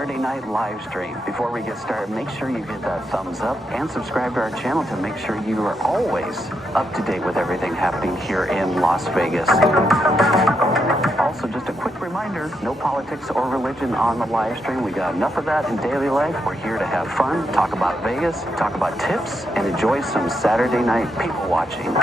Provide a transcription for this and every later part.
Saturday night live stream. Before we get started, make sure you hit that thumbs up and subscribe to our channel to make sure you are always up to date with everything happening here in Las Vegas. Also, just a quick reminder, no politics or religion on the live stream. We got enough of that in daily life. We're here to have fun, talk about Vegas, talk about tips, and enjoy some Saturday night people watching.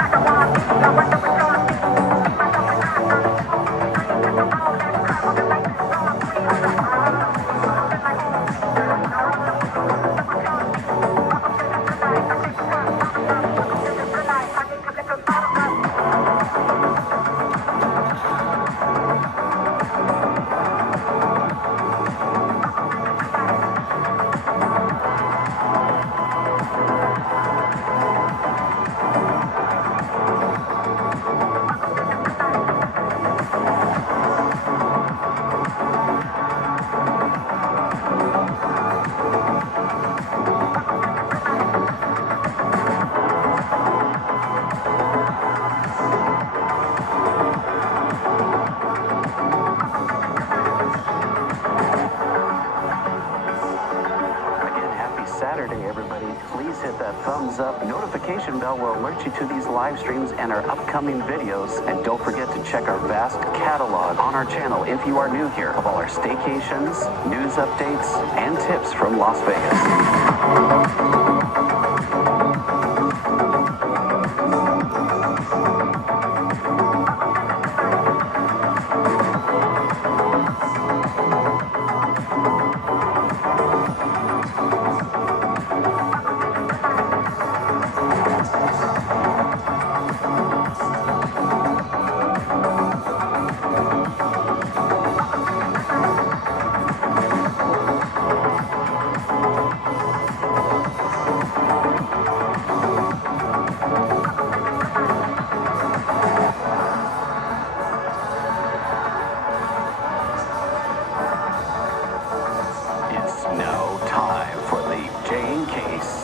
Saturday, everybody. Please hit that thumbs up. Notification bell will alert you to these live streams and our upcoming videos. And don't forget to check our vast catalog on our channel if you are new here of all our staycations, news updates, and tips from Las Vegas.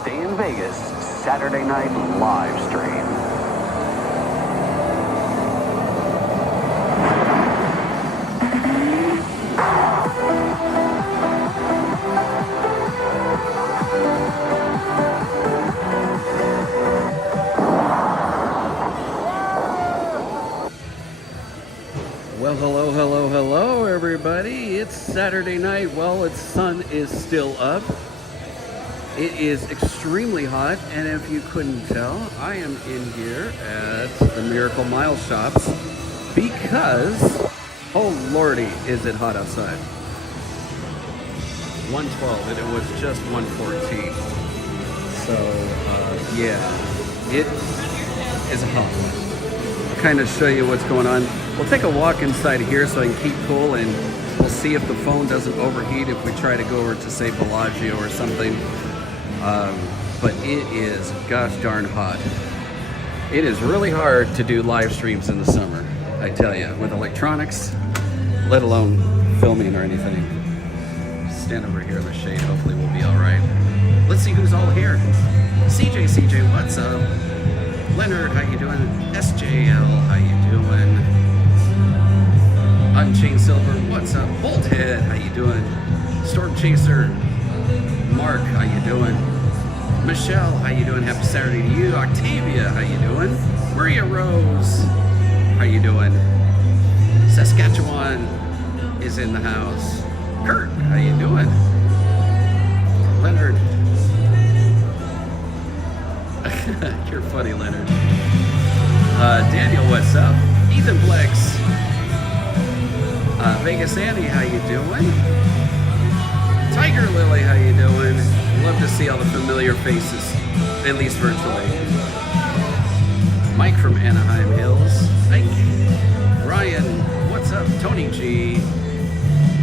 Stay in Vegas Saturday night live stream. Well, hello, everybody. It's Saturday night. Well, the sun is still up. It is extremely hot, and if you couldn't tell, I am in here at the Miracle Mile Shops because, oh lordy, is it hot outside. 112, and it was just 114. So, yeah, it is hot. I'll kind of show you what's going on. We'll take a walk inside here so I can keep cool, and we'll see if the phone doesn't overheat if we try to go over to, say, Bellagio or something. But it is gosh darn hot. It is really hard to do live streams in the summer, I tell you, with electronics, let alone filming or anything. Stand over here in the shade, hopefully we'll be all right. Let's see who's all here. CJ, what's up? Leonard, how you doing? SJL, how you doing? Unchained Silver, what's up? Bolthead, how you doing? Storm Chaser, Mark, how you doing? Michelle, how you doing? Happy Saturday to you. Octavia, how you doing? Maria Rose, how you doing? Saskatchewan is in the house. Kurt, how you doing? Leonard. You're funny, Leonard. Daniel, what's up? Ethan Flex. Vegas Andy, how you doing? Tiger Lily, how you doing? Love to see all the familiar faces, at least virtually. Mike from Anaheim Hills. Ike. Ryan, what's up? Tony G.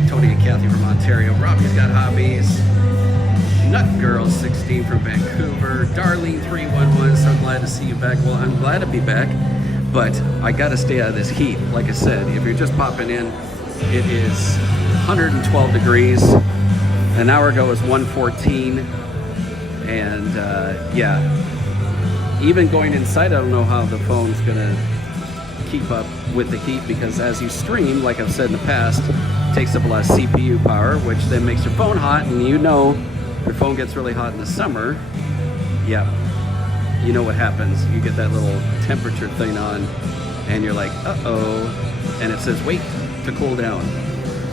Tony and Kathy from Ontario. Robbie's got hobbies. Nut Girl 16 from Vancouver. Darlene 311, so glad to see you back. Well, I'm glad to be back, but I gotta stay out of this heat. Like I said, if you're just popping in, it is 112 degrees. An hour ago it was 114, and yeah, even going inside, I don't know how the phone's gonna keep up with the heat, because as you stream, like I've said in the past, Takes up a lot of CPU power, which then makes your phone hot, and you know your phone gets really hot in the summer. Yeah, you know what happens. You get that little temperature thing on, and you're like, uh-oh, and it says wait to cool down.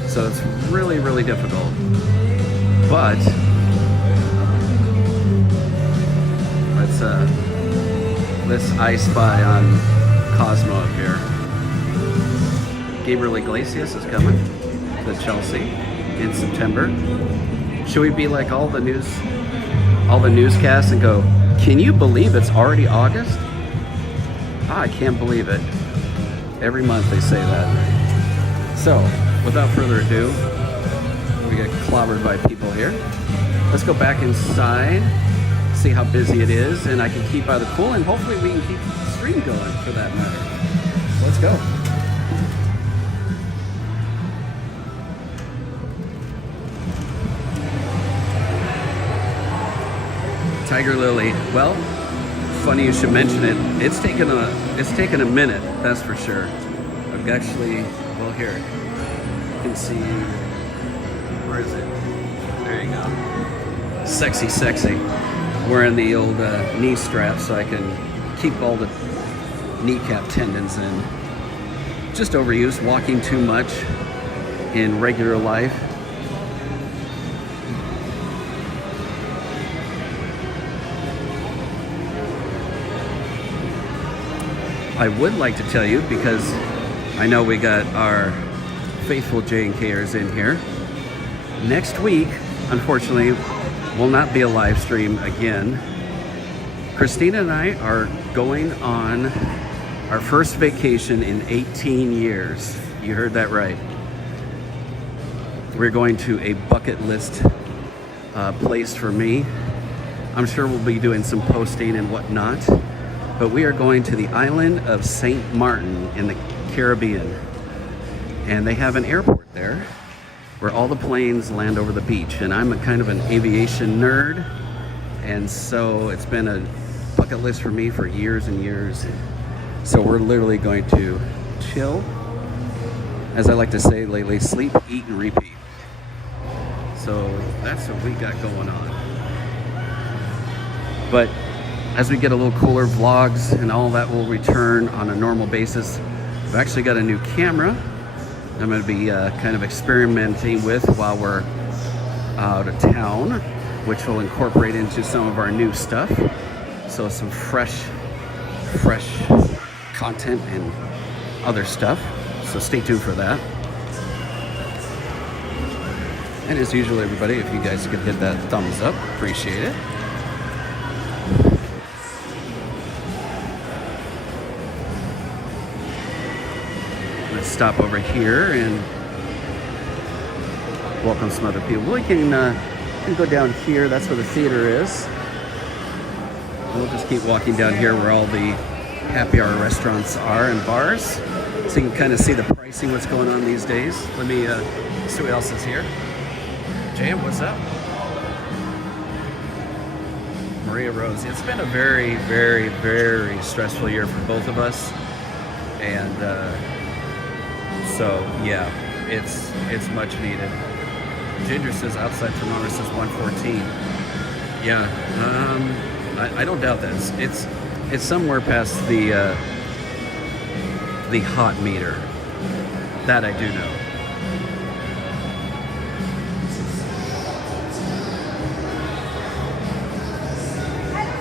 So it's really, really difficult. But let's I Spy on Cosmo up here. Gabriel Iglesias is coming to Chelsea in September. Should we be like all the newscasts and go, can you believe it's already August? I can't believe it. Every month they say that. So, without further ado, we get clobbered by people here. Let's go back inside, see how busy it is, and I can keep out of the pool, and hopefully we can keep the stream going for that matter. Let's go. Tiger Lily. Well, funny you should mention it. It's taken a minute, that's for sure. I've actually, well, here you can see. Where is it? There you go. Sexy, sexy. Wearing the old knee strap so I can keep all the kneecap tendons in. Just overused, walking too much in regular life. I would like to tell you, because I know we got our faithful J&Kers in here. Next week, unfortunately, will not be a live stream again. Christina and I are going on our first vacation in 18 years. You heard that right. We're going to a bucket list place for me. I'm sure we'll be doing some posting and whatnot. But we are going to the island of St. Martin in the Caribbean. And they have an airport there where all the planes land over the beach. And I'm a kind of an aviation nerd. And so it's been a bucket list for me for years and years. So we're literally going to chill. As I like to say lately, sleep, eat, and repeat. So that's what we got going on. But as we get a little cooler, vlogs and all that will return on a normal basis. I've actually got a new camera I'm going to be kind of experimenting with while we're out of town, which will incorporate into some of our new stuff. So some fresh content and other stuff. So stay tuned for that. And as usual, everybody, if you guys could hit that thumbs up, appreciate it. Let's stop over here and welcome some other people. We can go down here. That's where the theater is. We'll just keep walking down here where all the happy hour restaurants are and bars. So you can kind of see the pricing, what's going on these days. Let me see what else is here. Jam, what's up? Maria Rose. It's been a very, very, very stressful year for both of us. And so, yeah, it's much needed. Ginger says outside thermometer says 114. Yeah, I don't doubt that. It's somewhere past the hot meter. That I do know.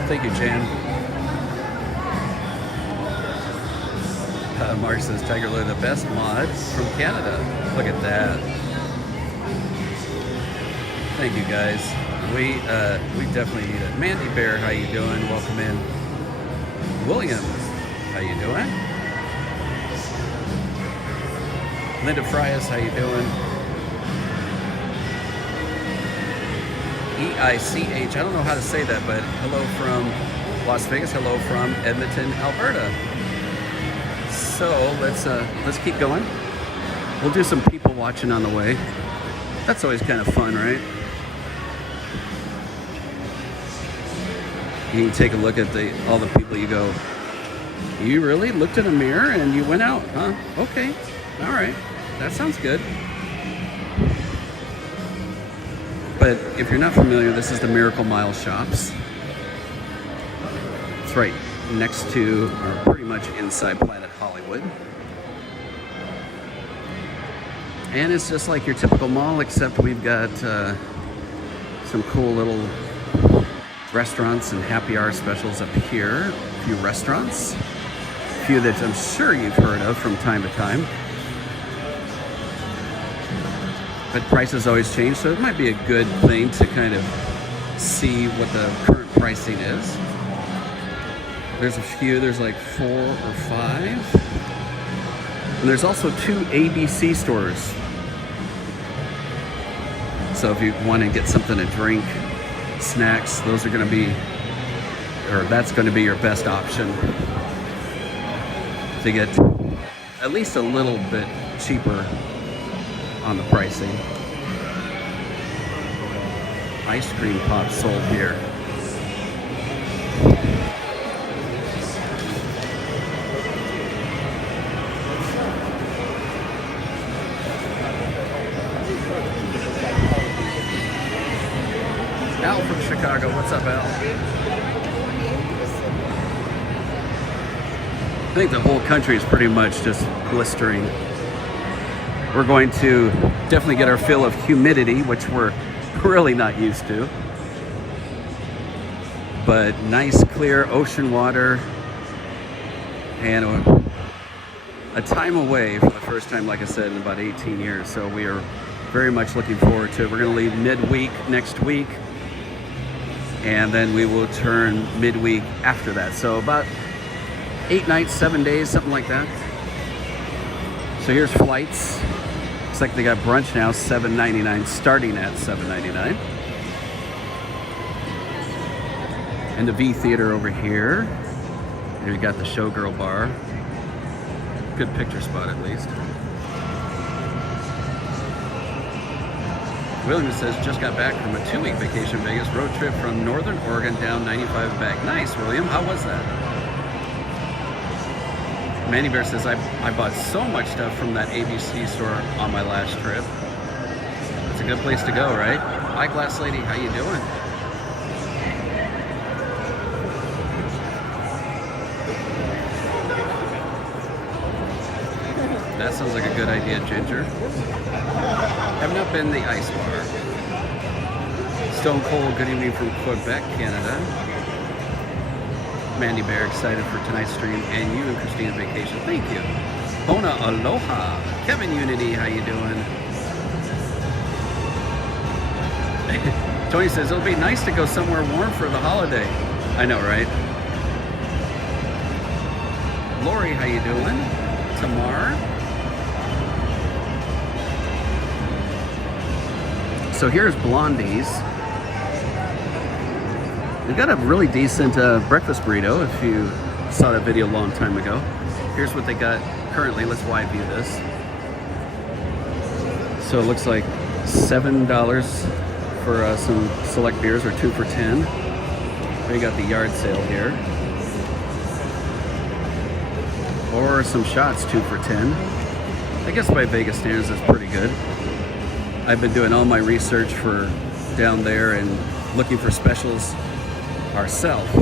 Thank you, Jan. Mark says Tiger Lily, the best mod from Canada. Look at that. Thank you, guys. We definitely need it. Mandy Bear, how you doing? Welcome in. William, how you doing? Linda Frias, how you doing? EICH, I don't know how to say that, but hello from Las Vegas, hello from Edmonton, Alberta. So let's keep going. We'll do some people watching on the way. That's always kind of fun, right? You take a look at all the people. You go, you really looked in a mirror and you went out, huh? Okay, all right, that sounds good. But if you're not familiar, this is the Miracle Mile Shops. It's right next to, or pretty much inside Planet Hollywood. And it's just like your typical mall, except we've got some cool little restaurants and happy hour specials up here. A few restaurants. A few that I'm sure you've heard of from time to time. But prices always change, so it might be a good thing to kind of see what the current pricing is. There's a few, there's like 4 or 5. And there's also 2 ABC stores. So if you want to get something to drink, snacks, those are going to be, or that's going to be your best option to get at least a little bit cheaper on the pricing. Ice cream pops sold here. Al from Chicago, what's up, Al? I think the whole country is pretty much just blistering. We're going to definitely get our fill of humidity, which we're really not used to. But nice, clear ocean water, and a time away for the first time, like I said, in about 18 years. So we are very much looking forward to it. We're going to leave midweek next week, and then we will turn midweek after that. So about 8 nights, 7 days, something like that. So here's flights. Looks like they got brunch now, $7.99, starting at $7.99. And the V Theater over here. Here you got the Showgirl Bar. Good picture spot at least. William says, just got back from a 2-week vacation in Vegas, road trip from Northern Oregon down 95 back. Nice, William. How was that? Manny Bear says, I bought so much stuff from that ABC store on my last trip. It's a good place to go, right? Eyeglass Lady, how you doing? That sounds like a good idea, Ginger. Have not been the ice bar. Stone Cold, good evening from Quebec, Canada. Mandy Bear, excited for tonight's stream, and you and Christina's vacation. Thank you. Bona aloha. Kevin Unity, how you doing? Tony says, it'll be nice to go somewhere warm for the holiday. I know, right? Lori, how you doing? Tamar. So here's Blondie's. They've got a really decent breakfast burrito if you saw that video a long time ago. Here's what they got currently. Let's wide view this. So it looks like $7 for some select beers, or 2 for $10. We got the yard sale here. Or some shots, 2 for $10. I guess by Vegas standards, that's pretty good. I've been doing all my research for down there and looking for specials ourselves.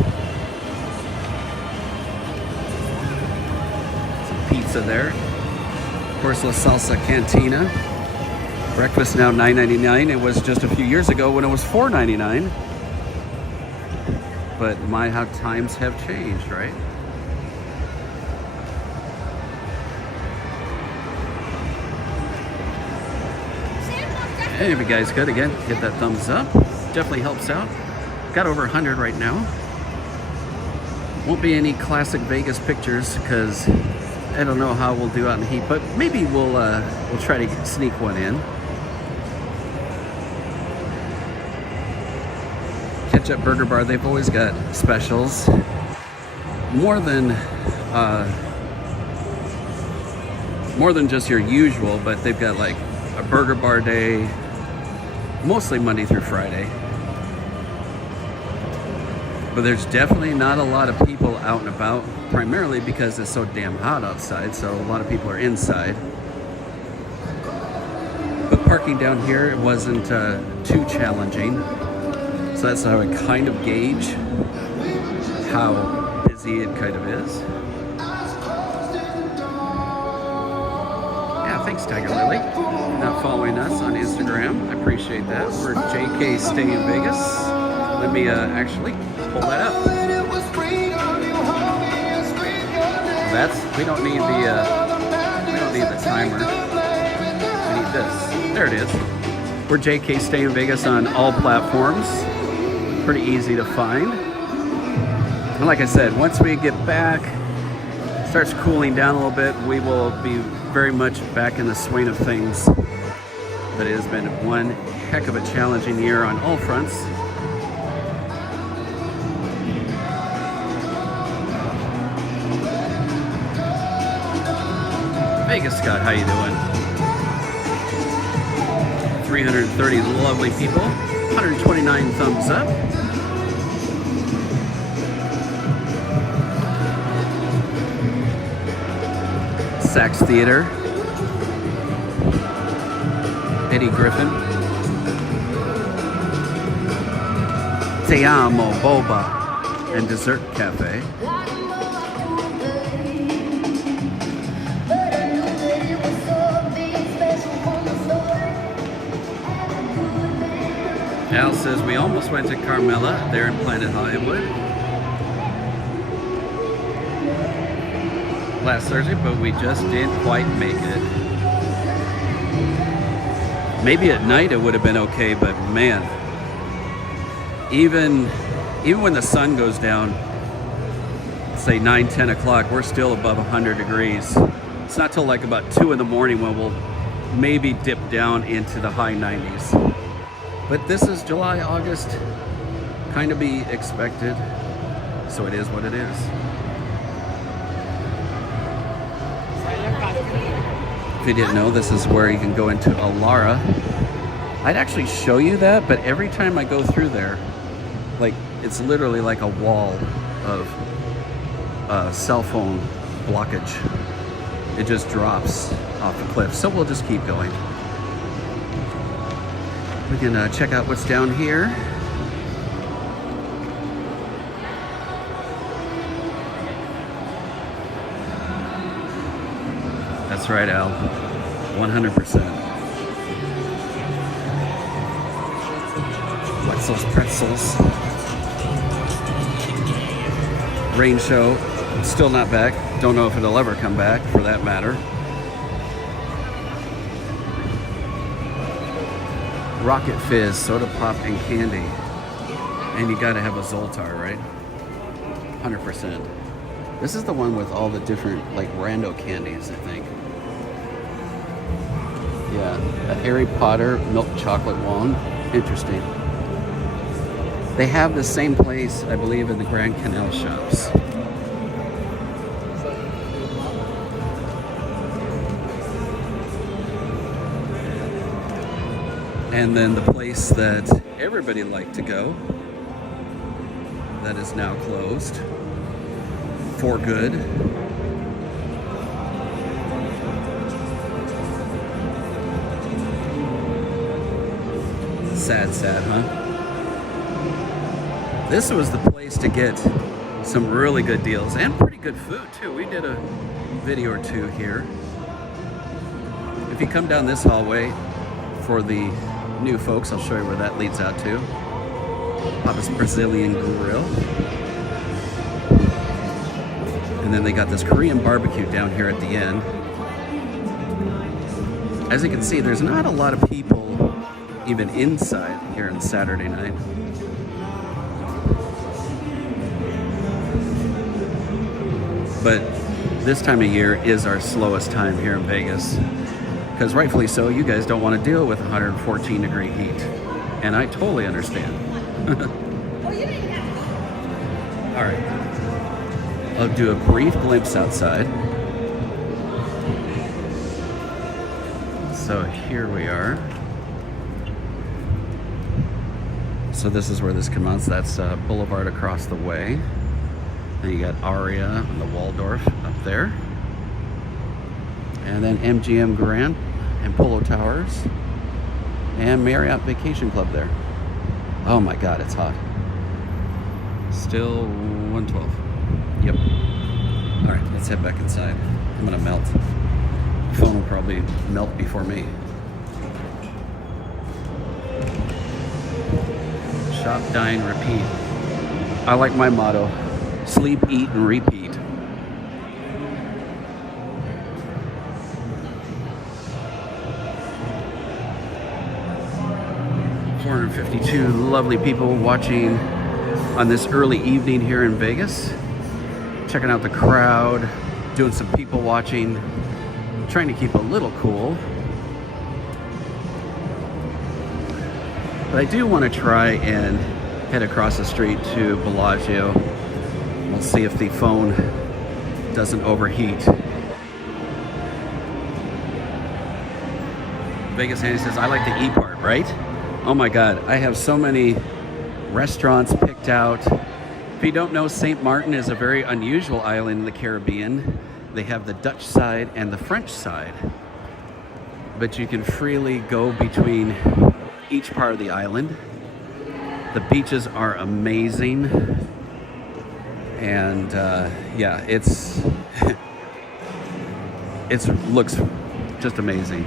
Some pizza there. Of course, La Salsa Cantina. Breakfast now $9.99. It was just a few years ago when it was $4.99. But my, how times have changed, right? Hey, if you guys could, again, hit that thumbs up. Definitely helps out. Got over 100 right now. Won't be any classic Vegas pictures because I don't know how we'll do out in the heat, but maybe we'll try to sneak one in. Ketchup Burger Bar, they've always got specials. More than just your usual, but they've got like a burger bar day, mostly Monday through Friday. But there's definitely not a lot of people out and about, primarily because it's so damn hot outside, so a lot of people are inside. But parking down here, it wasn't too challenging. So that's how I kind of gauge how busy it kind of is. Yeah, thanks Tiger Lily. Not following us on Instagram. I appreciate that. We're jkstayinvegas. Let me actually pull that up. We don't need the timer. We need this. There it is. We're jkstayinvegas on all platforms. Pretty easy to find. And like I said, once we get back, it starts cooling down a little bit, we will be very much back in the swing of things. But it has been one heck of a challenging year on all fronts. Vegas Scott, how you doing? 330 lovely people, 129 thumbs up. Sax Theater, Eddie Griffin, Te Amo Boba, and Dessert Cafe. Al says, we almost went to Carmela, there in Planet Hollywood last Thursday, but we just didn't quite make it. Maybe at night it would have been okay, but man, even when the sun goes down, say 9, 10 o'clock, we're still above 100 degrees. It's not till like about 2 in the morning when we'll maybe dip down into the high 90s. But this is July, August, kind of be expected, so it is what it is. If you didn't know, this is where you can go into Alara. I'd actually show you that, but every time I go through there, like, it's literally like a wall of cell phone blockage. It just drops off the cliff, so we'll just keep going. We can check out what's down here. That's right, Al. 100%. What's those pretzels? Rain show, still not back. Don't know if it'll ever come back, for that matter. Rocket Fizz, soda pop, and candy. And you gotta have a Zoltar, right? 100%. This is the one with all the different, like, rando candies, I think. Yeah, a Harry Potter milk chocolate wand. Interesting. They have the same place, I believe, in the Grand Canal shops. And then the place that everybody liked to go, that is now closed for good. Sad, huh? This was the place to get some really good deals and pretty good food too. We did a video or two here. If you come down this hallway, for the new folks, I'll show you where that leads out to. Papa's Brazilian Grill. And then they got this Korean barbecue down here at the end. As you can see, there's not a lot of people even inside here on Saturday night. But this time of year is our slowest time here in Vegas. Because rightfully so, you guys don't want to deal with 114 degree heat. And I totally understand. All right. I'll do a brief glimpse outside. So here we are. So this is where this comes. That's Boulevard across the way. Then you got Aria and the Waldorf up there. And then MGM Grand and Polo Towers. And Marriott Vacation Club there. Oh my God, it's hot. Still 112. Yep. All right, let's head back inside. I'm gonna melt. The phone will probably melt before me. Shop, dine, repeat. I like my motto. Sleep, eat, and repeat. $452 lovely people watching on this early evening here in Vegas. Checking out the crowd, doing some people watching, trying to keep a little cool. But I do want to try and head across the street to Bellagio. We'll see if the phone doesn't overheat. Vegas Andy says, I like the E part, right? Oh my God, I have so many restaurants picked out. If you don't know, St. Martin is a very unusual island in the Caribbean. They have the Dutch side and the French side, but you can freely go between each part of the island. The beaches are amazing, and yeah, it looks just amazing.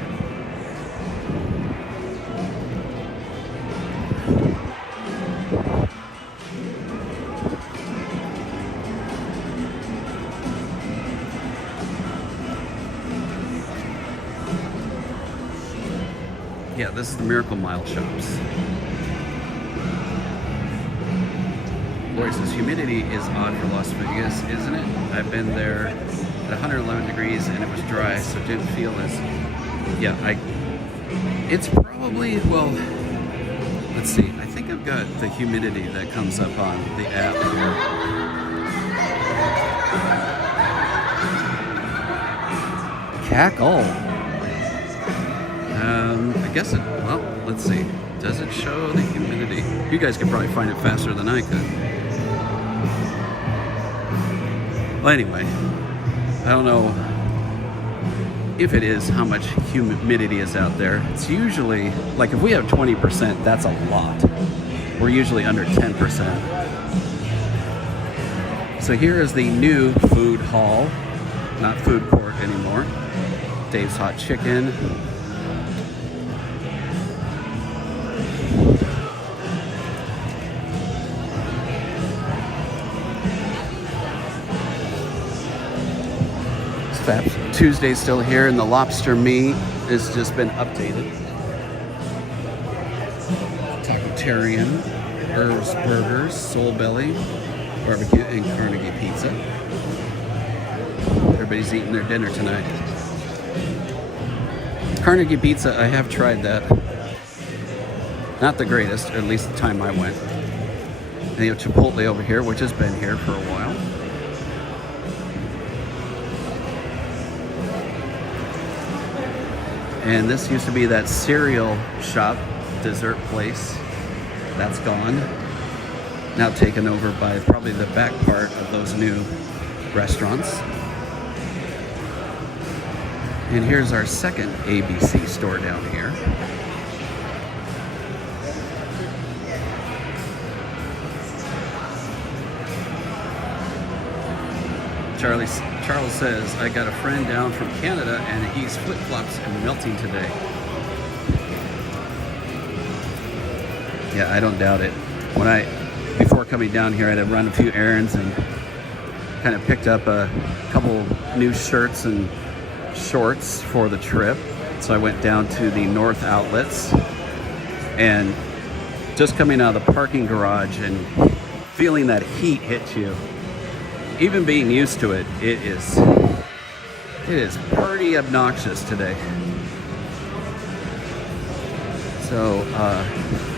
Yeah, this is the Miracle Mile shops. Boy, says humidity is odd for Las Vegas, isn't it? I've been there at 111 degrees and it was dry, so it didn't feel as... Yeah, it's probably, well, let's see. I think I've got the humidity that comes up on the app here. Cackle. I guess it, well, let's see. Does it show the humidity? You guys could probably find it faster than I could. Well, anyway, I don't know if it is how much humidity is out there. It's usually, like if we have 20%, that's a lot. We're usually under 10%. So here is the new food hall, not food court anymore. Dave's Hot Chicken. Tuesday's still here, and the lobster meat has just been updated. Tacotarian, Herbs Burgers, Soul Belly, Barbecue, and Carnegie Pizza. Everybody's eating their dinner tonight. Carnegie Pizza, I have tried that. Not the greatest, at least the time I went. And you have Chipotle over here, which has been here for a while. And this used to be that cereal shop, dessert place. That's gone. Now taken over by probably the back part of those new restaurants. And here's our second ABC store down here. Charles says, I got a friend down from Canada and he's flip-flops and melting today. Yeah, I don't doubt it. Before coming down here, I had to run a few errands and kind of picked up a couple new shirts and shorts for the trip. So I went down to the North Outlets, and just coming out of the parking garage and feeling that heat hit you, even being used to it, it is pretty obnoxious today. So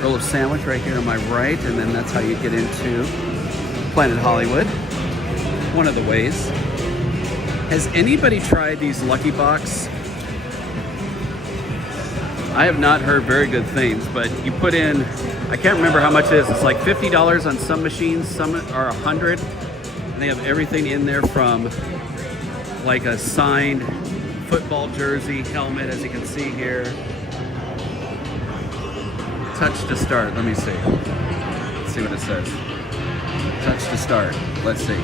roll of sandwich right here on my right, and then that's how you get into Planet Hollywood. One of the ways. Has anybody tried these Lucky Box? I have not heard very good things, but you put in, I can't remember how much it is. It's like $50 on some machines, some are $100. And they have everything in there from like a signed football jersey, helmet, as you can see here. touch to start. Let me see. Let's see what it says. Touch to start. Let's see.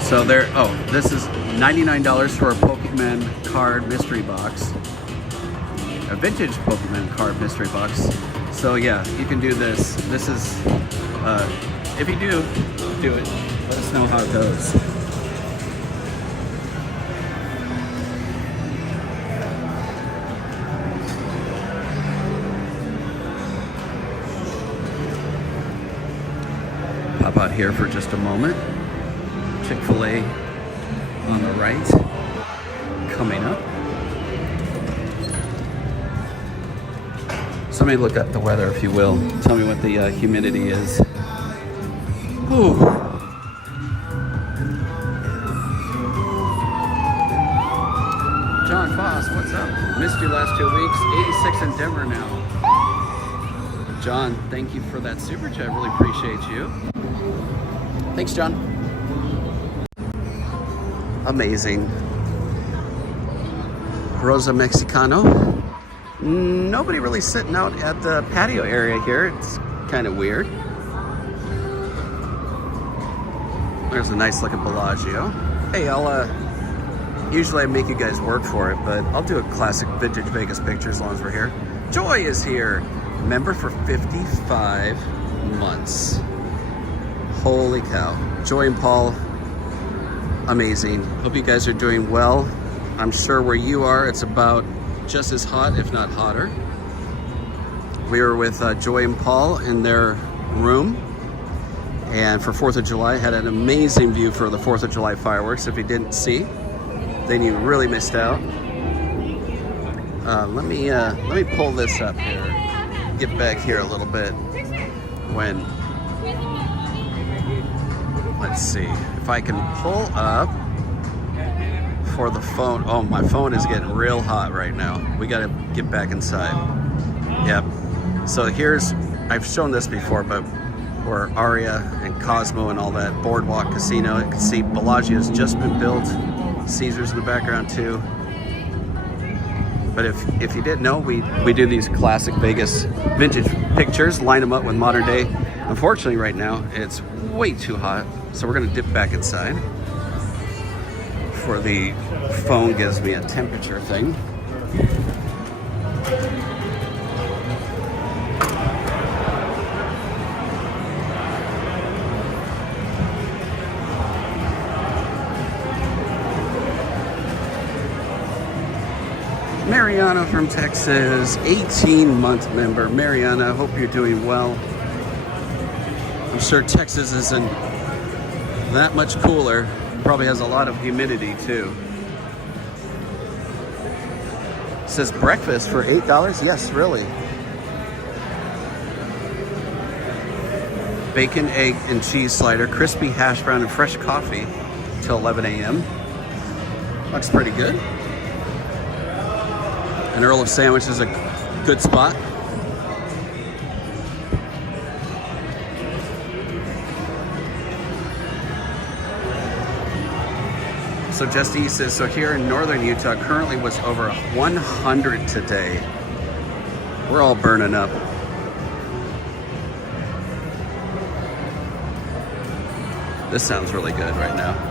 So there, oh, this is $99 for a Pokemon card mystery box. A vintage Pokemon card mystery box. So yeah, you can do this. This is, if you do it, let us know how it goes. Pop out here for just a moment. Chick-fil-A on the right, coming up. Somebody look up the weather, if you will. Tell me what the humidity is. Whew. John Foss, what's up? Missed you last 2 weeks. 86 in Denver now. John, thank you for that super chat. Really appreciate you. Thanks, John. Amazing. Rosa Mexicano. Nobody really sitting out at the patio area here. It's kind of weird. There's a nice looking Bellagio. Hey, usually I make you guys work for it, but I'll do a classic vintage Vegas picture as long as we're here. Joy is here. Member for 55 months. Holy cow. Joy and Paul, amazing. Hope you guys are doing well. I'm sure where you are, it's about just as hot, if not hotter. We were with Joy and Paul in their room, and for 4th of July, had an amazing view for the 4th of July fireworks. If you didn't see, then you really missed out. Let me pull this up here. Get back here a little bit. Let's see if I can pull up for the phone. Oh, my phone is getting real hot right now. We got to get back inside. Yep. So I've shown this before, but where Aria and Cosmo and all that Boardwalk Casino, you can see Bellagio has just been built. Caesars in the background too. But if you didn't know, we do these classic Vegas vintage pictures, line them up with modern day. Unfortunately, right now, it's way too hot, so we're gonna dip back inside before the phone gives me a temperature thing. Mariana from Texas, 18-month member. Mariana, I hope you're doing well. I'm sure Texas isn't that much cooler. Probably has a lot of humidity too. It says breakfast for $8? Yes, really. Bacon, egg, and cheese slider, crispy hash brown, and fresh coffee till 11 a.m. Looks pretty good. An Earl of Sandwich is a good spot. So Just E says, so here in northern Utah, currently was over 100 today. We're all burning up. This sounds really good right now.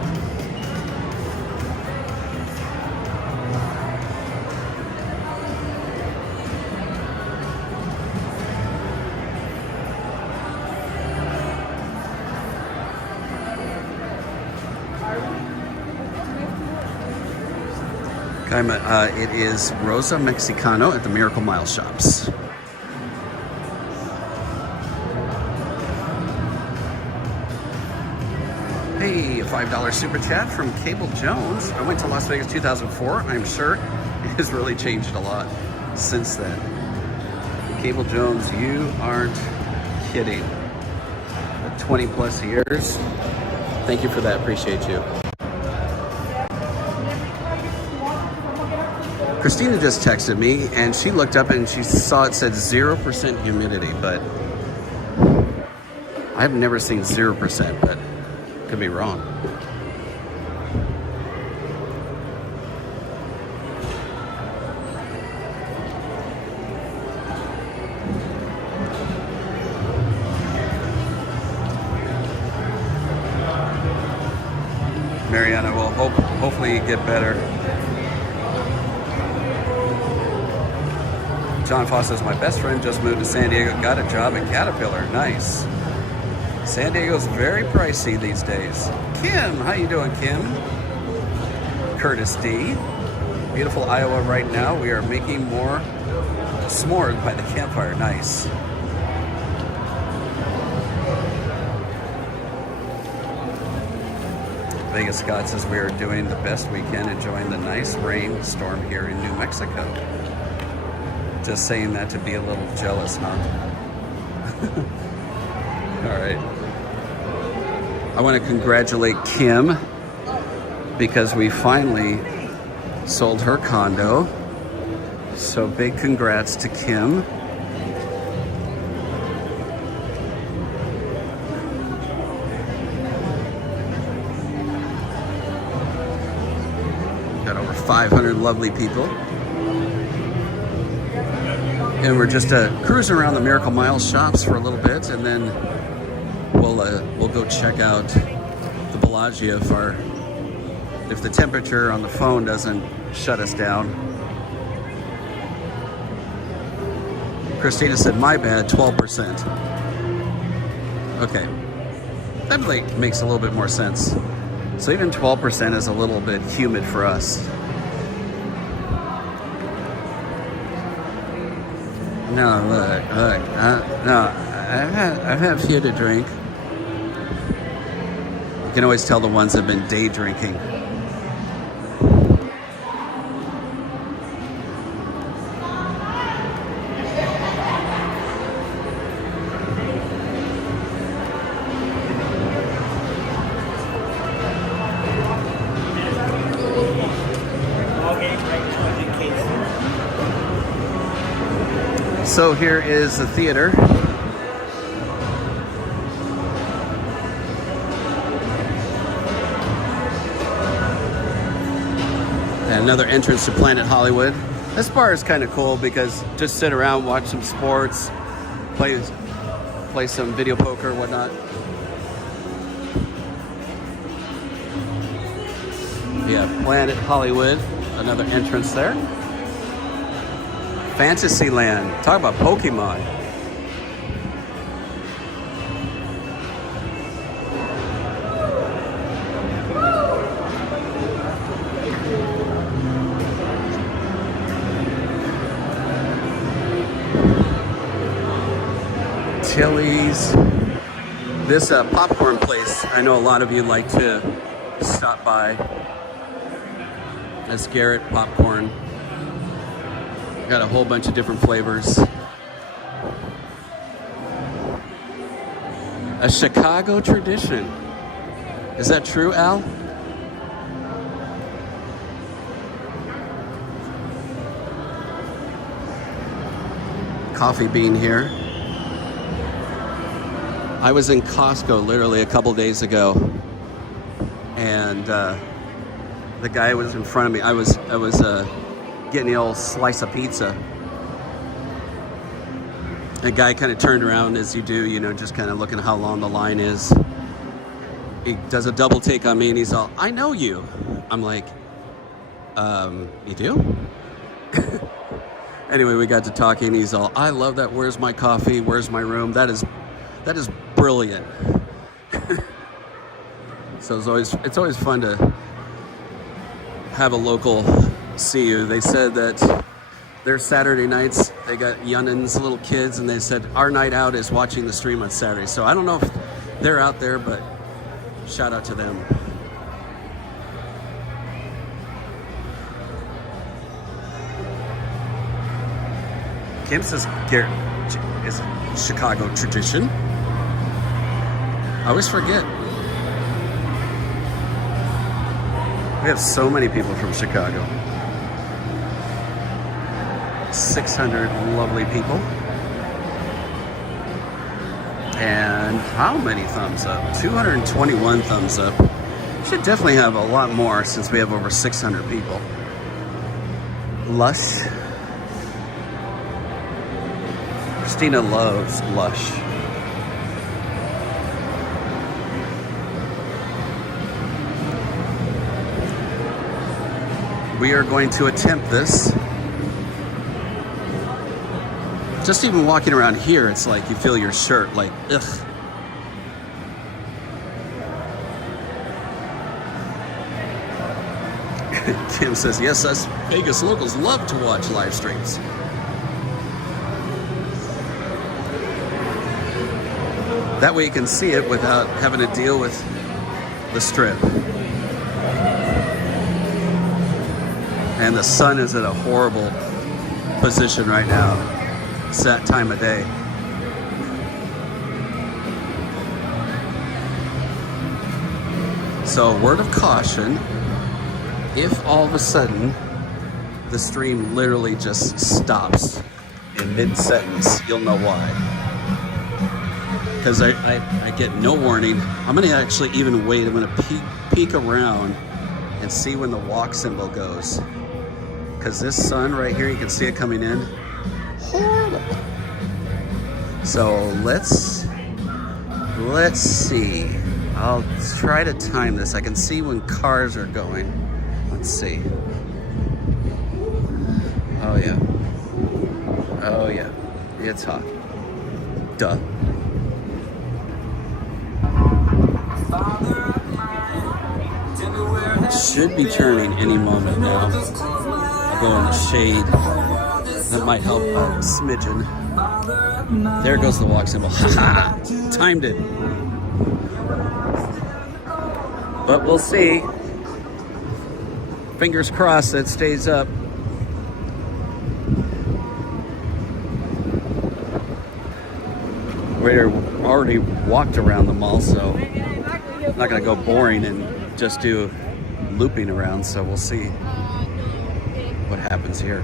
It is Rosa Mexicano at the Miracle Mile Shops. Hey, a $5 super chat from Cable Jones. I went to Las Vegas 2004. I'm sure it has really changed a lot since then. Cable Jones, you aren't kidding. 20 plus years. Thank you for that. Appreciate you. Christina just texted me and she looked up and she saw it said 0% humidity, but I've never seen 0%, but could be wrong. Mariana will hopefully get better. John Foss says, my best friend just moved to San Diego, got a job at Caterpillar. Nice. San Diego's very pricey these days. Kim, how you doing, Kim? Curtis D. Beautiful Iowa right now. We are making more s'mores by the campfire. Nice. Vegas Scott says we are doing the best we can, enjoying the nice rainstorm here in New Mexico. Just saying that to be a little jealous, huh? All right. I want to congratulate Kim because we finally sold her condo. So big congrats to Kim. Got over 500 lovely people. And we're just cruising around the Miracle Mile shops for a little bit, and then we'll go check out the Bellagio if the temperature on the phone doesn't shut us down. Christina said, my bad, 12%. Okay, that like makes a little bit more sense. So even 12% is a little bit humid for us. No, look, I've had a few to drink. You can always tell the ones that have been day drinking. So here is the theater. And another entrance to Planet Hollywood. This bar is kind of cool because just sit around, watch some sports, play some video poker, whatnot. Yeah, Planet Hollywood, another entrance there. Fantasyland. Talk about Pokemon. Chili's. This popcorn place, I know a lot of you like to stop by. That's Garrett Popcorn. Got a whole bunch of different flavors. A Chicago tradition. Is that true, Al? Coffee bean here. I was in Costco literally a couple days ago, and the guy was in front of me. I was getting the old slice of pizza. The guy kind of turned around, as you do, you know, just kind of looking how long the line is. He does a double take on me and he's all, I know you. I'm like, you do? Anyway, we got to talking. He's all, I love that. Where's my coffee? Where's my room? That is brilliant. So it's always fun to have a local see you. They said that their Saturday nights, they got youngins, little kids, and they said our night out is watching the stream on Saturday. So I don't know if they're out there, but shout out to them. Kim says Garrett is a Chicago tradition. I always forget. We have so many people from Chicago. 600 lovely people. And how many thumbs up? 221 thumbs up. Should definitely have a lot more since we have over 600 people. Lush. Christina loves Lush. we are going to attempt this. Just even walking around here, it's like you feel your shirt like, ugh. Kim says, yes, us Vegas locals love to watch live streams. That way you can see it without having to deal with the strip. And the sun is at a horrible position right now. It's that time of day. So, word of caution, if all of a sudden the stream literally just stops in mid-sentence, you'll know why. Because I get no warning. I'm gonna actually even wait. I'm gonna peek around and see when the walk symbol goes. Because this sun right here, you can see it coming in. Horrible. So let's see. I'll try to time this. I can see when cars are going. Let's see. Oh yeah. Oh yeah. It's hot. Duh. Should be turning any moment now. I'll go in the shade. That might help a smidgen. There goes the walk symbol. Ha! Timed it. But we'll see. Fingers crossed that stays up. We're already walked around the mall, so I'm not gonna go boring and just do looping around, so we'll see what happens here.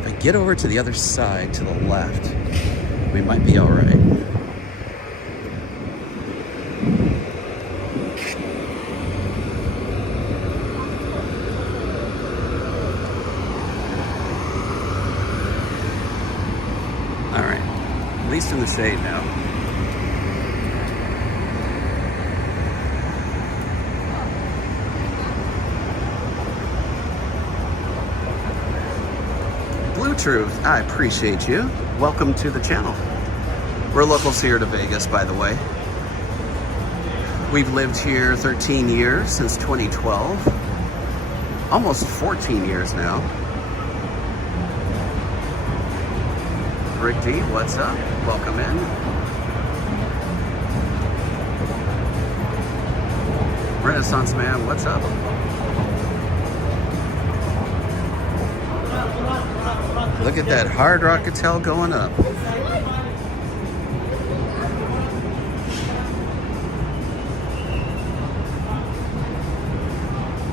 If I get over to the other side, to the left, we might be all right. All right, at least in the shade now. Truth, I appreciate you. Welcome to the channel. We're locals here to Vegas, by the way. We've lived here 13 years, since 2012. Almost 14 years now. Rick D, what's up? Welcome in. Renaissance Man, what's up? Look at that Hard Rock Hotel going up.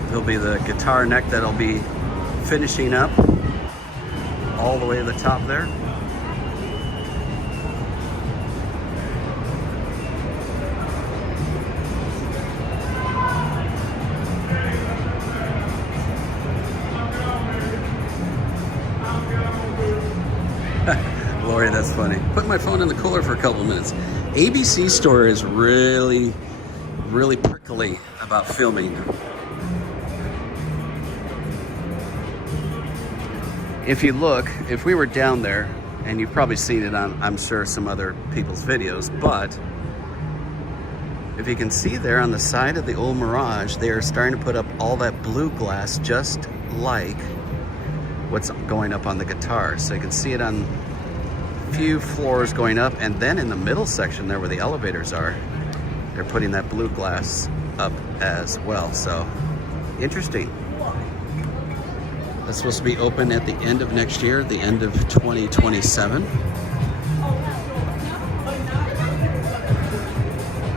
There'll be the guitar neck that'll be finishing up all the way to the top there. Lori, that's funny. Put my phone in the cooler for a couple of minutes. ABC store is really prickly about filming. If you look, if we were down there, and you've probably seen it on, I'm sure, some other people's videos, but if you can see there on the side of the old Mirage, they are starting to put up all that blue glass just like what's going up on the guitar. So you can see it on few floors going up, and then in the middle section there where the elevators are, they're putting that blue glass up as well. So interesting. That's supposed to be open at the end of next year, the end of 2027.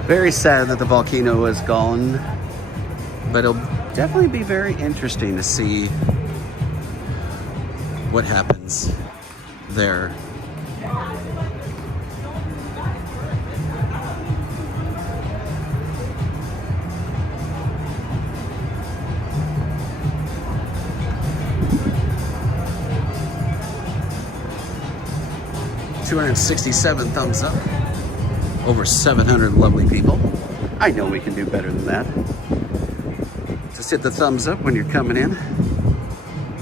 Very sad that the volcano is gone, but it'll definitely be very interesting to see what happens there. $267 thumbs up. Over 700 lovely people. I know we can do better than that. Just hit the thumbs up when you're coming in.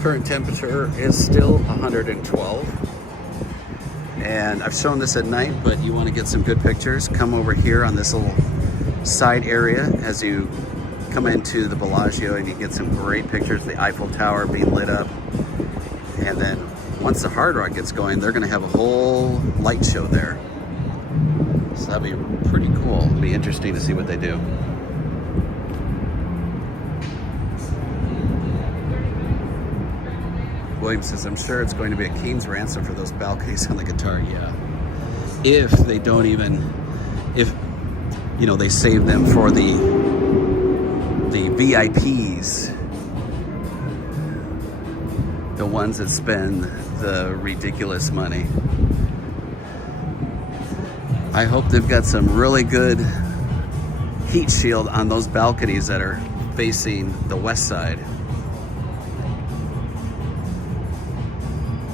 Current temperature is still 112. And I've shown this at night, but you want to get some good pictures, come over here on this little side area as you come into the Bellagio, and you get some great pictures, the Eiffel Tower being lit up. And then once the Hard Rock gets going, they're going to have a whole light show there. So that'll be pretty cool. It'll be interesting to see what they do. William says, I'm sure it's going to be a king's ransom for those balconies on the guitar. Yeah. If they don't even, if, you know, they save them for the VIPs, the ones that spend the ridiculous money. I hope they've got some really good heat shield on those balconies that are facing the west side.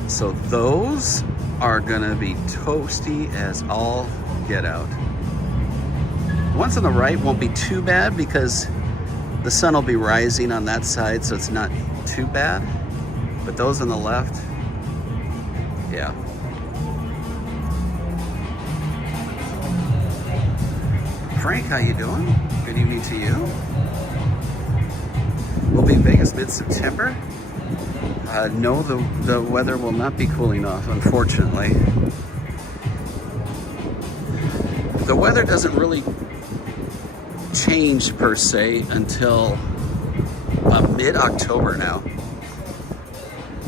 So those are gonna be toasty as all get out. The ones on the right won't be too bad because the sun will be rising on that side, so it's not too bad. But those on the left, yeah. Frank, how you doing? Good evening to you. We'll be in Vegas mid-September. No, the weather will not be cooling off, unfortunately. The weather doesn't really change per se until mid-October now.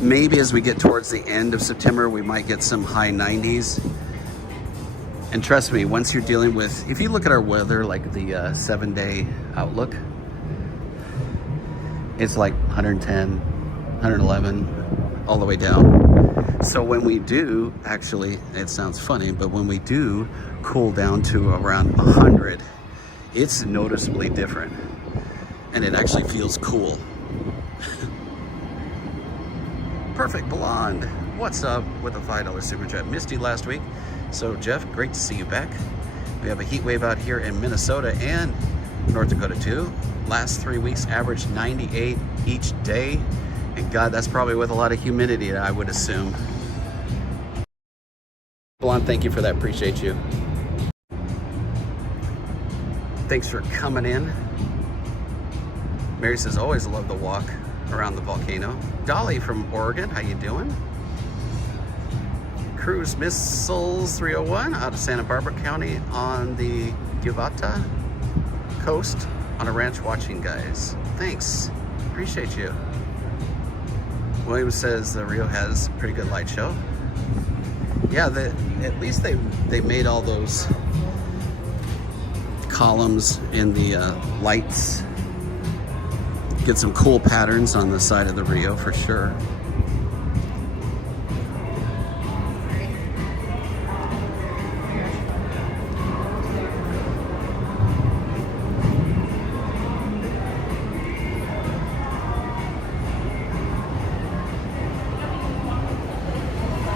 Maybe as we get towards the end of September, we might get some high 90s. And trust me, once you're dealing with, if you look at our weather, like the 7-day outlook, it's like 110, 111, all the way down. So when we do, actually, it sounds funny, but when we do cool down to around 100, it's noticeably different. And it actually feels cool. Perfect Blonde, what's up with a $5 super chat? Missed you last week. So Jeff, great to see you back. We have a heat wave out here in Minnesota and North Dakota too. Last 3 weeks averaged 98 each day. And God, that's probably with a lot of humidity, I would assume. Blonde, thank you for that, appreciate you. Thanks for coming in. Mary says, always love the walk around the volcano. Dolly from Oregon, how you doing? Cruise Missiles 301 out of Santa Barbara County on the Guvata coast on a ranch watching, guys. Thanks, appreciate you. William says the Rio has a pretty good light show. Yeah, at least they made all those columns in the lights. Get some cool patterns on the side of the Rio for sure.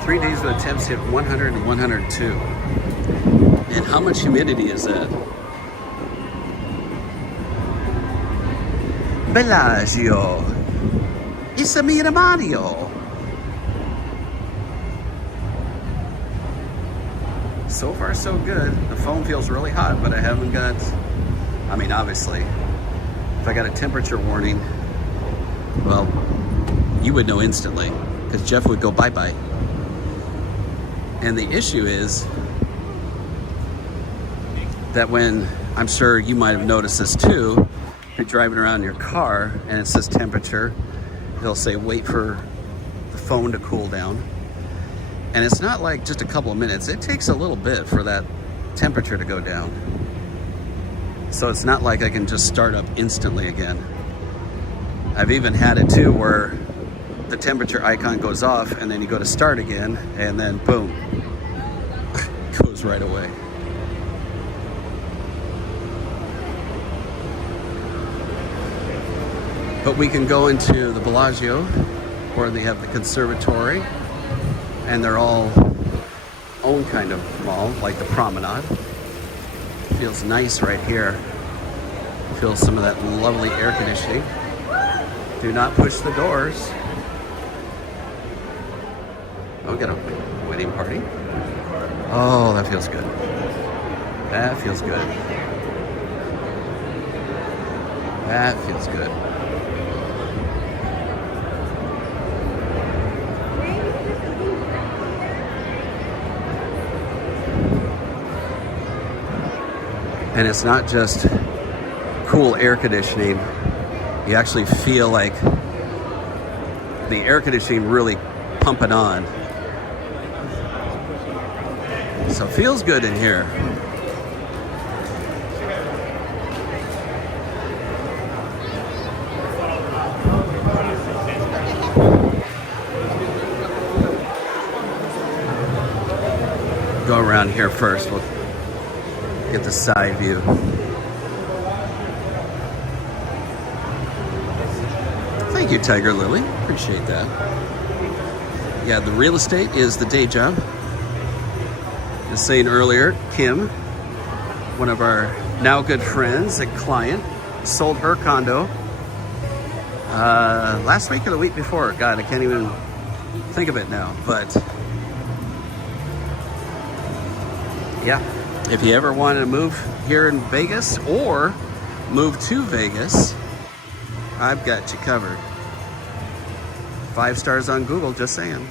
Three days with temps hit 100 and 102. And how much humidity is that? Bellagio. It's a Mario. So far so good. The phone feels really hot, but I haven't got, I mean, obviously, if I got a temperature warning, well, you would know instantly because Jeff would go bye-bye. And the issue is that when, I'm sure you might have noticed this too, you're driving around in your car and it says temperature, it'll say wait for the phone to cool down. And it's not like just a couple of minutes, it takes a little bit for that temperature to go down. So it's not like I can just start up instantly again. I've even had it too where the temperature icon goes off and then you go to start again and then boom, goes right away. But we can go into the Bellagio where they have the conservatory and they're all own kind of mall, like the promenade. Feels nice right here. Feel some of that lovely air conditioning. Do not push the doors. Oh, get a wedding party. Oh, that feels good. That feels good. That feels good. And it's not just cool air conditioning. You actually feel like the air conditioning really pumping on. So it feels good in here. Go around here first. We'll get the side view. Thank you, Tiger Lily. Appreciate that. Yeah, the real estate is the day job. As saying earlier, Kim, one of our now good friends, a client, sold her condo last week or the week before. God, I can't even think of it now. But yeah, if you ever wanted to move here in Vegas or move to Vegas, I've got you covered. 5 stars on Google, just saying.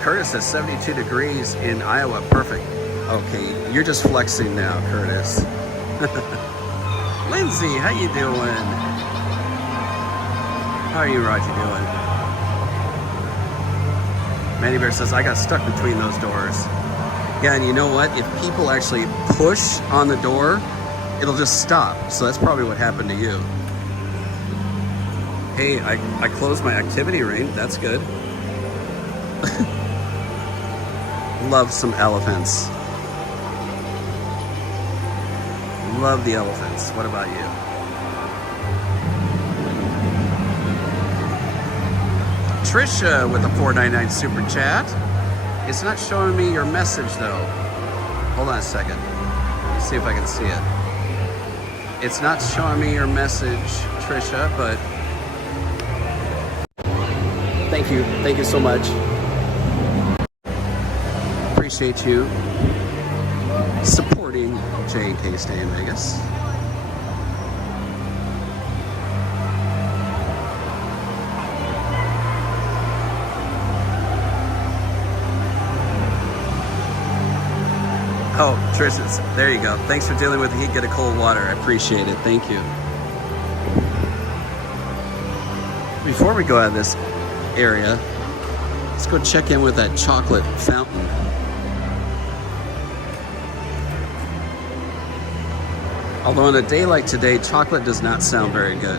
Curtis says 72 degrees in Iowa. Perfect. Okay, you're just flexing now, Curtis. Lindsay, how you doing? How are you, Roger, doing? Manny Bear says, I got stuck between those doors. Yeah, and you know what? If people actually push on the door, it'll just stop. So that's probably what happened to you. Hey, I closed my activity ring. That's good. Love some elephants. Love the elephants. What about you? Trisha with a $4.99 super chat. It's not showing me your message though. Hold on a second. Let's see if I can see it. It's not showing me your message, Trisha, but thank you. Thank you so much. Appreciate you supporting JK Stay in Vegas. Oh, Trisha's, there you go. Thanks for dealing with the heat, get a cold water. I appreciate it. Thank you. Before we go out of this area, let's go check in with that chocolate fountain. Although on a day like today, chocolate does not sound very good.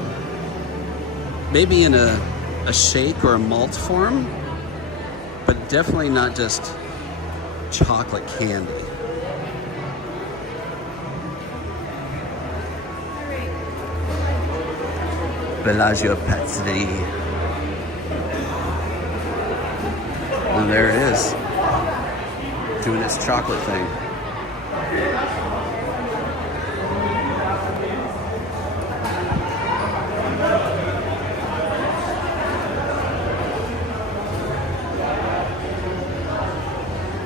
Maybe in a shake or a malt form, but definitely not just chocolate candy. Bellagio Patisserie. And there it is, doing its chocolate thing.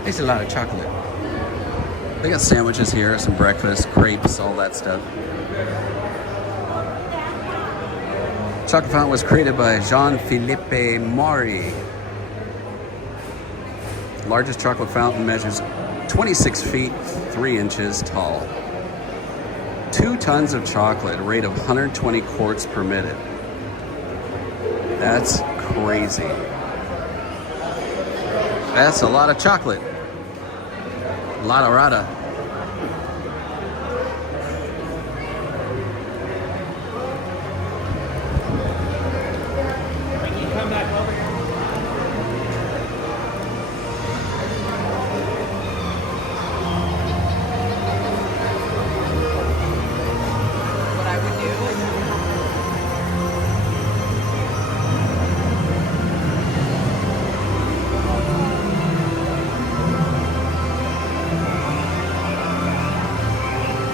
Tastes a lot of chocolate. They got sandwiches here, some breakfast, crepes, all that stuff. Chocolate fountain was created by Jean-Philippe Maury. Largest chocolate fountain measures 26 feet 3 inches tall. 2 tons of chocolate, a rate of 120 quarts per minute. That's crazy. That's a lot of chocolate. A lot of rada.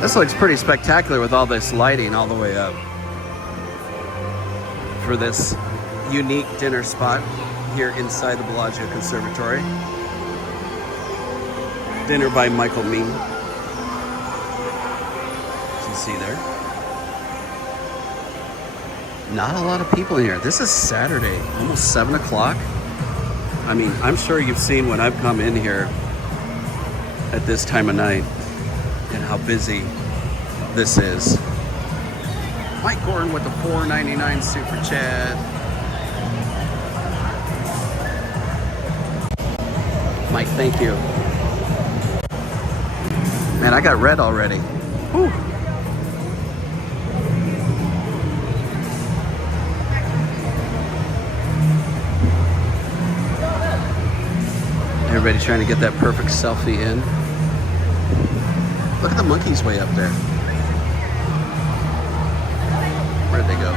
This looks pretty spectacular with all this lighting all the way up. for this unique dinner spot here inside the Bellagio Conservatory. Dinner by Michael Mean. As you can see there. Not a lot of people in here. This is Saturday, almost 7 o'clock. I mean, I'm sure you've seen when I've come in here at this time of night and how busy this is. Mike Gordon with the $4.99 super chat. Mike, thank you. Man, I got red already. Whew. Everybody trying to get that perfect selfie in. Look at the monkeys way up there. Where'd they go?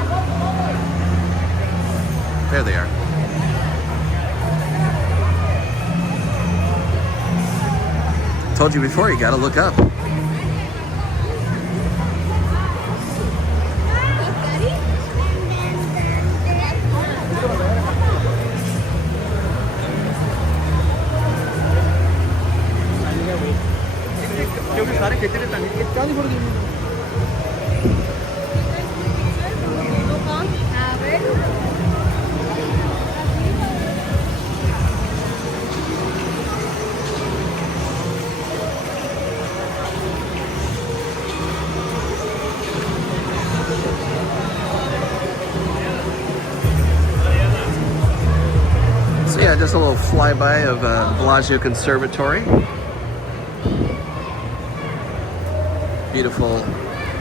There they are. Told you before, you gotta look up. So yeah, just a little flyby of Bellagio Conservatory. Beautiful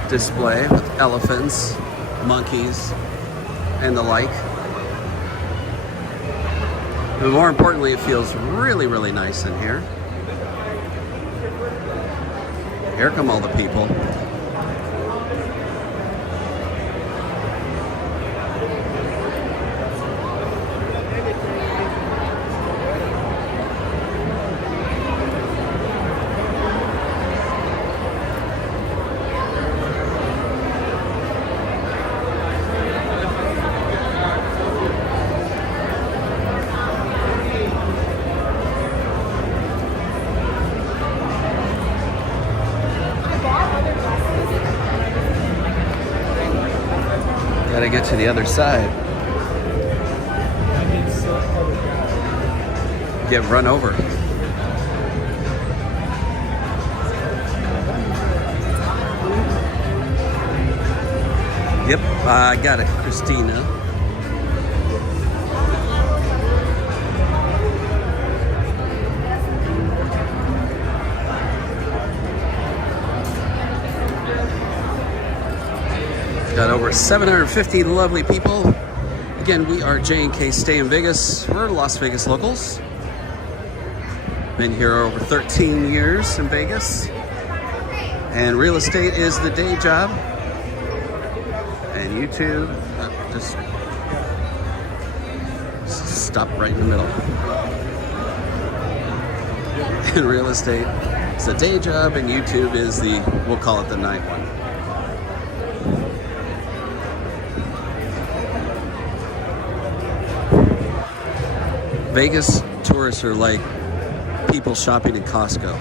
display with elephants, monkeys, and the like. But more importantly, it feels really, really nice in here. Here come all the people. Gotta get to the other side. Get run over. Yep, I got it, Christina. Got over 750 lovely people. Again, we are J&K Stay in Vegas. We're Las Vegas locals. Been here over 13 years in Vegas. And real estate is the day job. And YouTube, just stop right in the middle. And real estate is the day job, and YouTube is the, we'll call it the night one. Vegas tourists are like people shopping in Costco,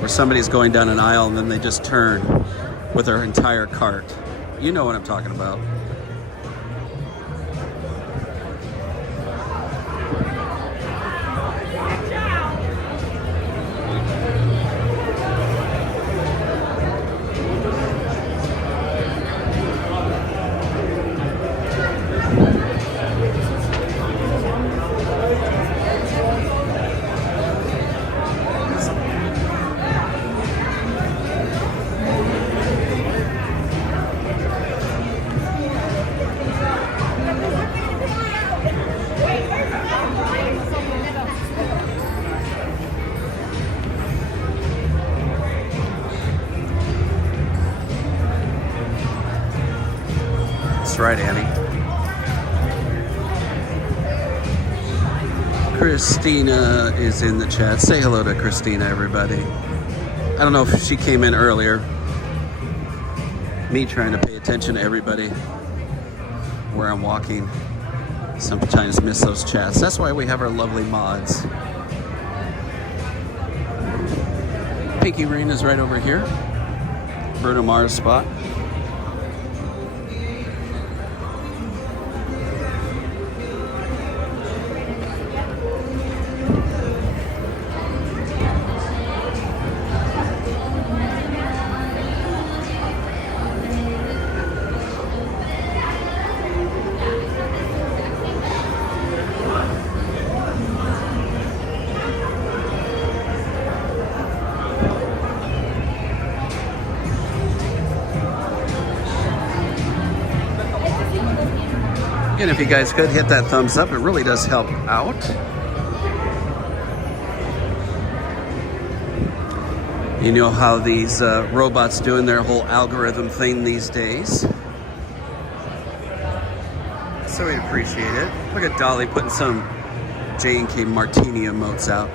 where somebody's going down an aisle and then they just turn with their entire cart. You know what I'm talking about. That's right, Annie. Christina is in the chat. Say hello to Christina, everybody. I don't know if she came in earlier. me trying to pay attention to everybody where I'm walking. Sometimes miss those chats. That's why we have our lovely mods. Pinky Rain is right over here. Bruno Mars spot. Again, if you guys could hit that thumbs up, it really does help out. You know how these robots doing their whole algorithm thing these days. So we appreciate it. Look at Dolly putting some J&K Martini emotes out.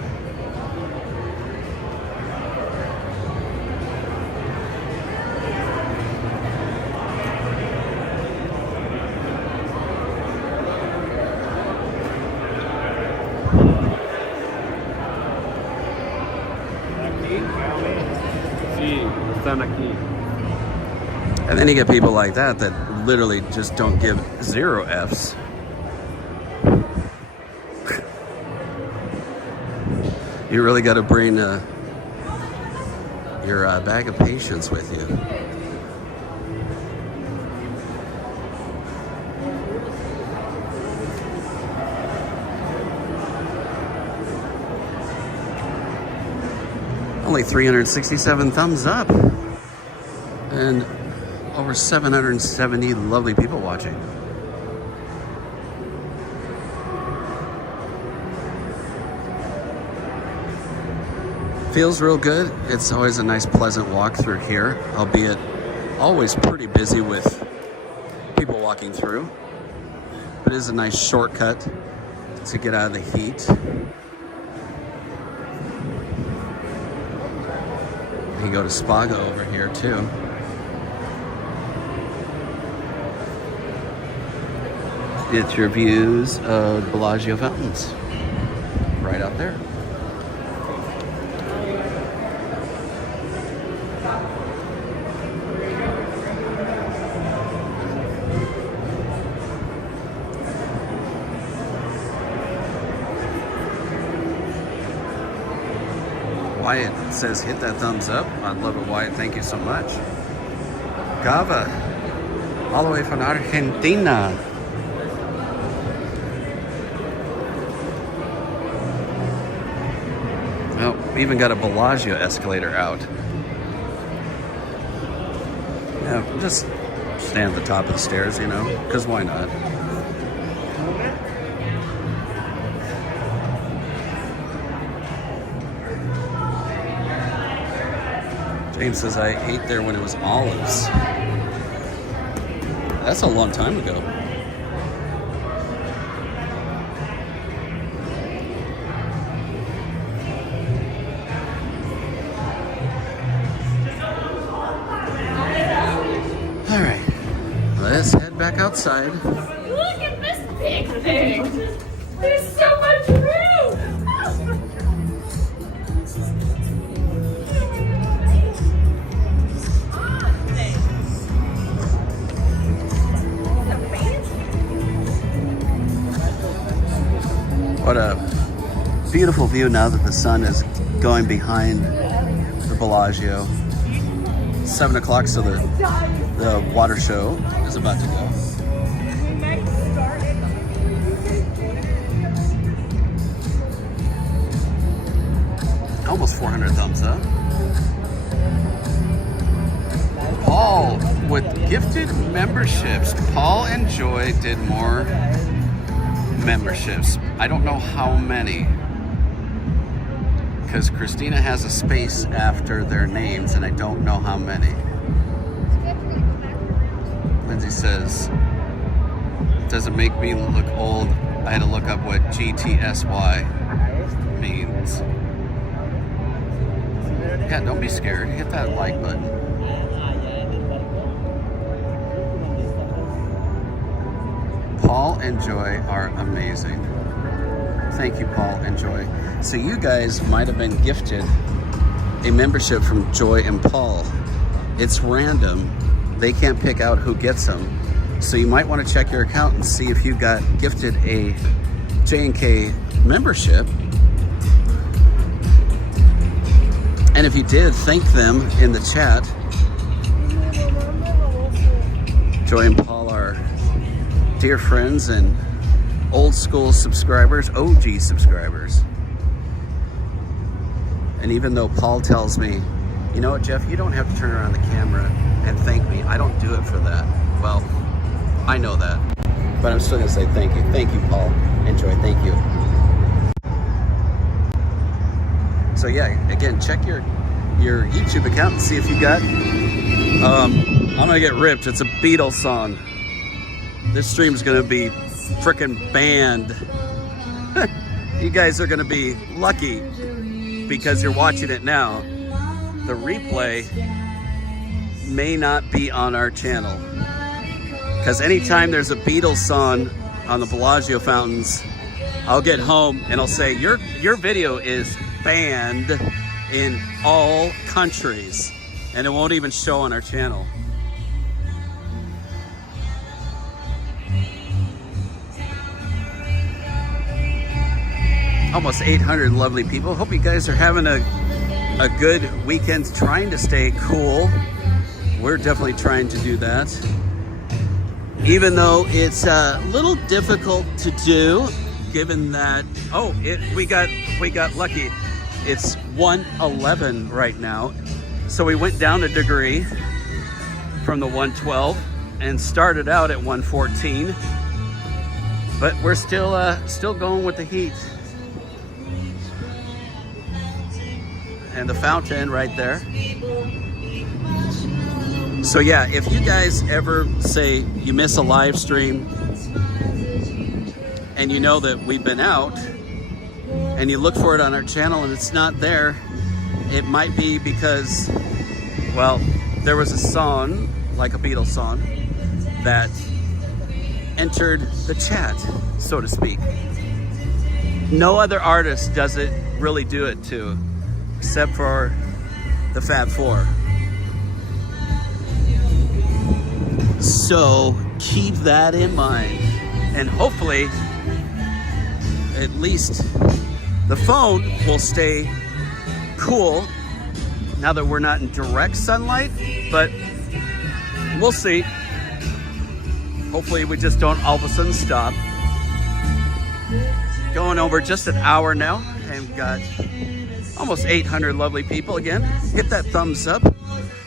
And then you get people like that that literally just don't give 0 Fs. You really got to bring your bag of patience with you. Only 367 thumbs up. And over 770 lovely people watching. Feels real good. It's always a nice, pleasant walk through here, albeit always pretty busy with people walking through. But it is a nice shortcut to get out of the heat. You can go to Spago over here too. It's your views of Bellagio fountains. Right out there. Wyatt says hit that thumbs up. I love it, Wyatt. Thank you so much. Gava, all the way from Argentina. Oh, we even got a Bellagio escalator out. Yeah, just stand at the top of the stairs, you know, because why not? James says, I ate there when it was olives. That's a long time ago. All right, let's head back outside. Look at this big thing. There's so much room. What a beautiful view now that the sun is going behind the Bellagio. 7 o'clock, so the water show is about to go. Almost 400 thumbs up. Paul with gifted memberships. Paul and Joy did more memberships. I don't know how many, because Christina has a space after their names and I don't know how many. Lindsay says, does it make me look old? I had to look up what GTSY means. Yeah, don't be scared. Hit that like button. Paul and Joy are amazing. Thank you, Paul and Joy. So you guys might have been gifted a membership from Joy and Paul. It's random. They can't pick out who gets them. So you might want to check your account and see if you got gifted a J&K membership. And if you did, thank them in the chat. Joy and Paul are dear friends and old school subscribers, OG subscribers. And even though Paul tells me, you know what, Jeff, you don't have to turn around the camera and thank me. I don't do it for that. Well, I know that, but I'm still gonna say thank you. Thank you, Paul and Joy, thank you. So yeah, again, check your YouTube account and see if you got, I'm gonna get ripped. It's a Beatles song. This stream's gonna be frickin' banned. You guys are gonna be lucky because you're watching it now. The replay may not be on our channel. Because anytime there's a Beatles song on the Bellagio fountains, I'll get home and I'll say, your video is banned in all countries. And it won't even show on our channel. Almost 800 lovely people. Hope you guys are having a good weekend, trying to stay cool. We're definitely trying to do that. Even though it's a little difficult to do, given that, we got lucky. It's 111 right now. So we went down a degree from the 112 and started out at 114. But we're still going with the heat. And the fountain right there. So yeah, if you guys ever say you miss a live stream and you know that we've been out and you look for it on our channel and it's not there, it might be because, well, there was a song, like a Beatles song, that entered the chat, so to speak. No other artist does it, really do it to, except for the Fab Four. So keep that in mind. And hopefully, at least the phone will stay cool now that we're not in direct sunlight, but we'll see. Hopefully we just don't all of a sudden stop. Going over just an hour now and got almost 800 lovely people. Again, hit that thumbs up.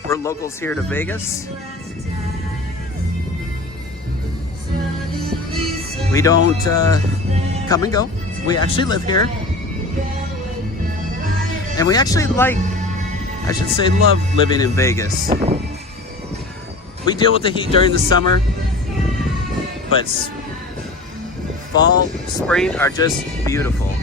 We're locals here to Vegas. We don't come and go. We actually live here. And we actually love living in Vegas. We deal with the heat during the summer, but fall, spring are just beautiful.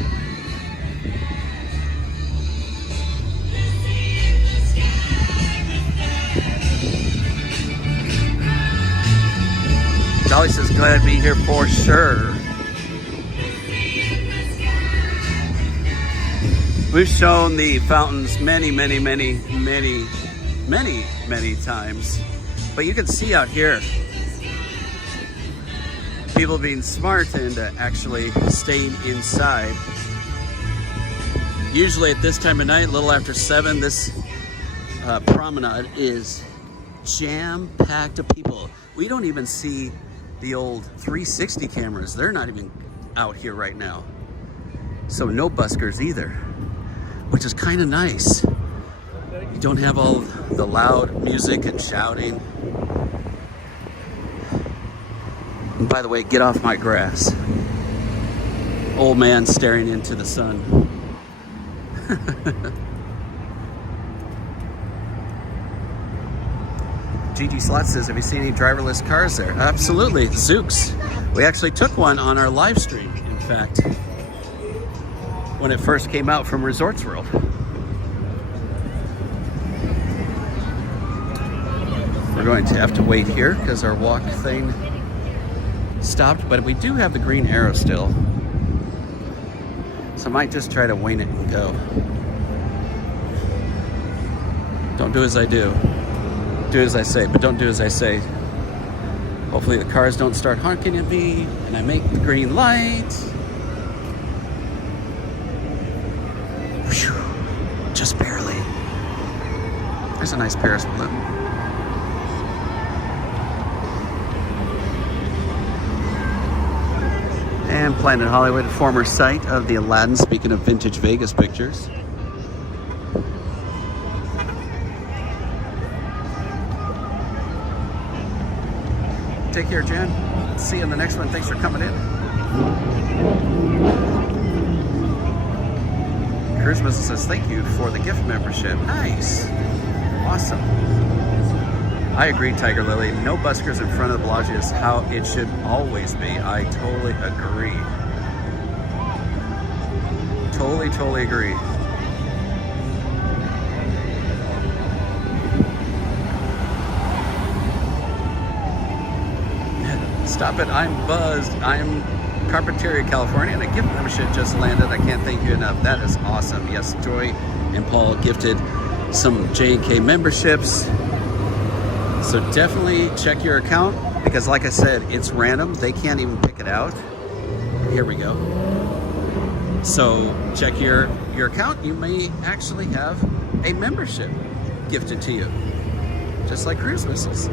Dolly says, glad to be here for sure. We've shown the fountains many times. But you can see out here, people being smart and actually staying inside. Usually at this time of night, a little after 7, this promenade is jam-packed of people. We don't even see the old 360 cameras. They're not even out here right now. So no buskers either, which is kind of nice. You don't have all the loud music and shouting. And by the way, get off my grass. Old man staring into the sun. GG Slot says, have you seen any driverless cars there? Absolutely, Zooks. We actually took one on our live stream, in fact, when it first came out from Resorts World. We're going to have to wait here because our walk thing stopped, but we do have the green arrow still. So I might just try to wing it and go. Don't do as I do. Do as I say, but don't do as I say. Hopefully the cars don't start honking at me and I make the green light. Whew, just barely. There's a nice Paris balloon. And Planet Hollywood, former site of the Aladdin, speaking of vintage Vegas pictures. Take care, Jan. See you in the next one. Thanks for coming in. Charisma says, thank you for the gift membership. Nice. Awesome. I agree, Tiger Lily. No buskers in front of the Bellagio is how it should always be. I totally agree. Totally agree. Stop it, I'm buzzed. I'm Carpinteria, California, and a gift membership just landed. I can't thank you enough. That is awesome. Yes, Joy and Paul gifted some J&K memberships. So definitely check your account because like I said, it's random. They can't even pick it out. Here we go. So check your account. You may actually have a membership gifted to you, just like cruise missiles.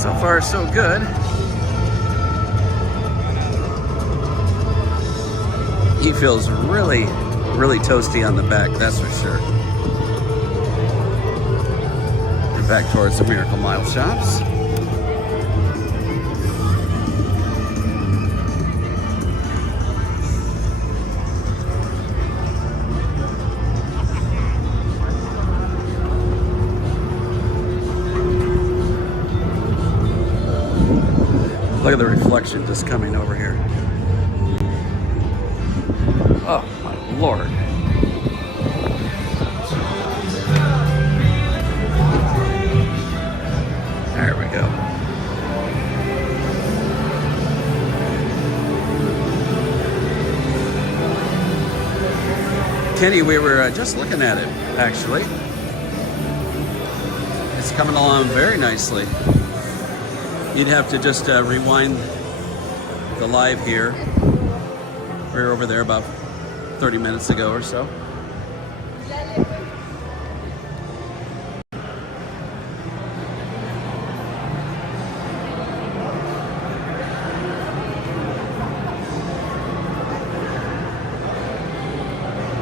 So far, so good. He feels really toasty on the back, that's for sure. We're back towards the Miracle Mile shops. Look at the reflection just coming over here. Oh my Lord. There we go. Kenny, we were just looking at it, actually. It's coming along very nicely. You'd have to just rewind the live here. We were over there about 30 minutes ago or so.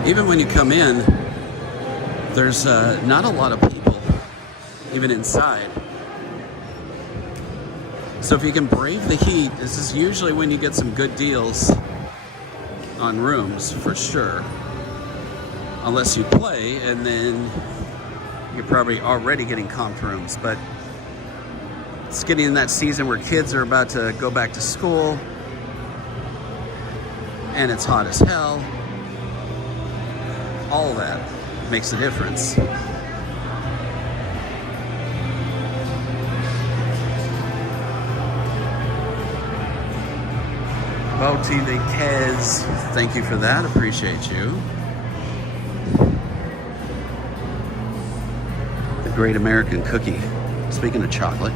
Even when you come in, there's not a lot of people, even inside. So if you can brave the heat, this is usually when you get some good deals on rooms, for sure. Unless you play, and then you're probably already getting comped rooms. But it's getting in that season where kids are about to go back to school, and it's hot as hell. All that makes a difference. Well, TV Kez, thank you for that. Appreciate you. The Great American Cookie. Speaking of chocolate.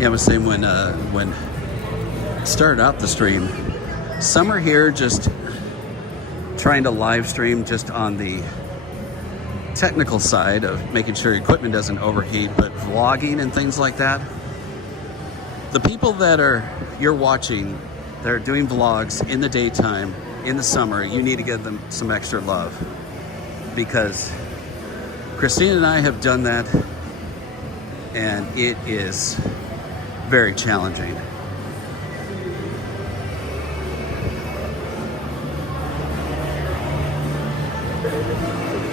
Yeah, I was saying when I started out the stream, summer here just trying to live stream just on the technical side of making sure your equipment doesn't overheat, but vlogging and things like that. The people that you're watching, they're doing vlogs in the daytime, in the summer, you need to give them some extra love. Because Christine and I have done that, and it is very challenging.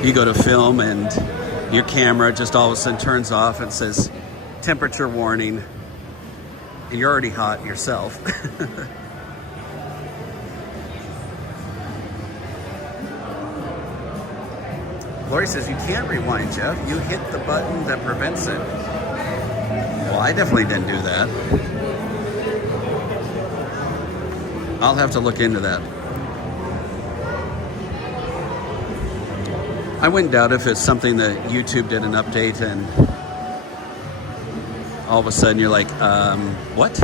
you go to film and your camera just all of a sudden turns off and says temperature warning, and you're already hot yourself. Lori says you can't rewind, Jeff. You hit the button that prevents it. Well, I definitely didn't do that. I'll have to look into that. I wouldn't doubt if it's something that YouTube did an update and all of a sudden you're like, what?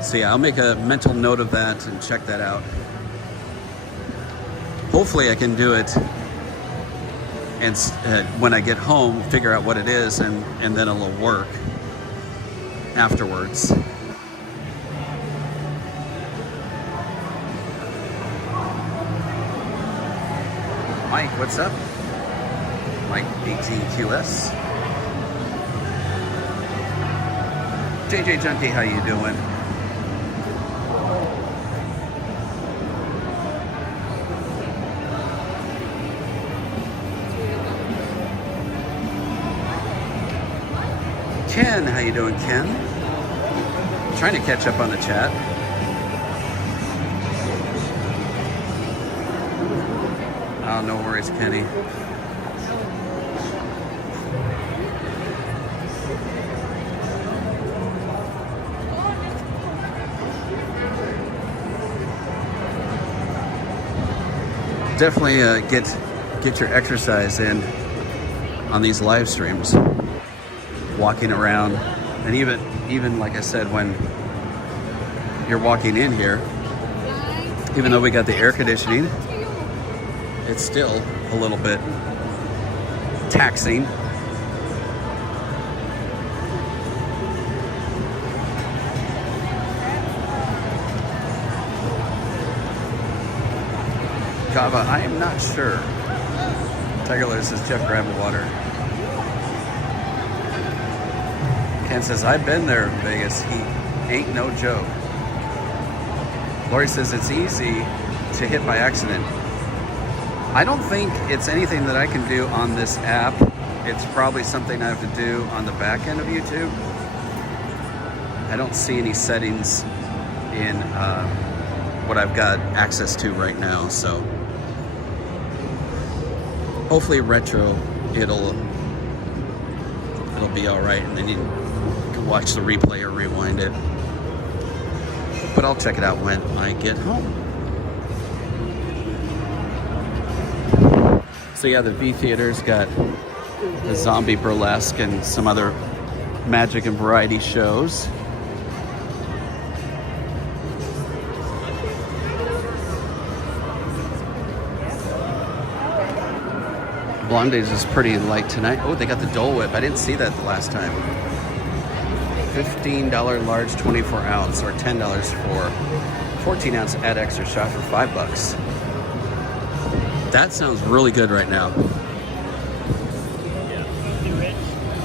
So yeah, I'll make a mental note of that and check that out. Hopefully I can do it and when I get home, figure out what it is, and then it'll work afterwards. Mike, what's up? Mike 18QS. JJ Junkie, how you doing? Ken, how you doing, Ken? Trying to catch up on the chat. Oh, no worries, Kenny. Definitely get your exercise in on these live streams. Walking around, and even like I said, when you're walking in here, even though we got the air conditioning, it's still a little bit taxing. Java, I am not sure. Tiger Lily says, Jeff, grab the water. Ken says, I've been there in Vegas. He ain't no joke. Lori says, it's easy to hit by accident. I don't think it's anything that I can do on this app. It's probably something I have to do on the back end of YouTube. I don't see any settings in what I've got access to right now. So hopefully retro, it'll be all right. And then you can watch the replay or rewind it. But I'll check it out when I get home. So yeah, the V Theater's got the zombie burlesque and some other magic and variety shows. Blondes is pretty light tonight. Oh, they got the Dole Whip. I didn't see that the last time. $15 large 24 ounce or $10 for 14 ounce. Add extra shot for $5. That sounds really good right now.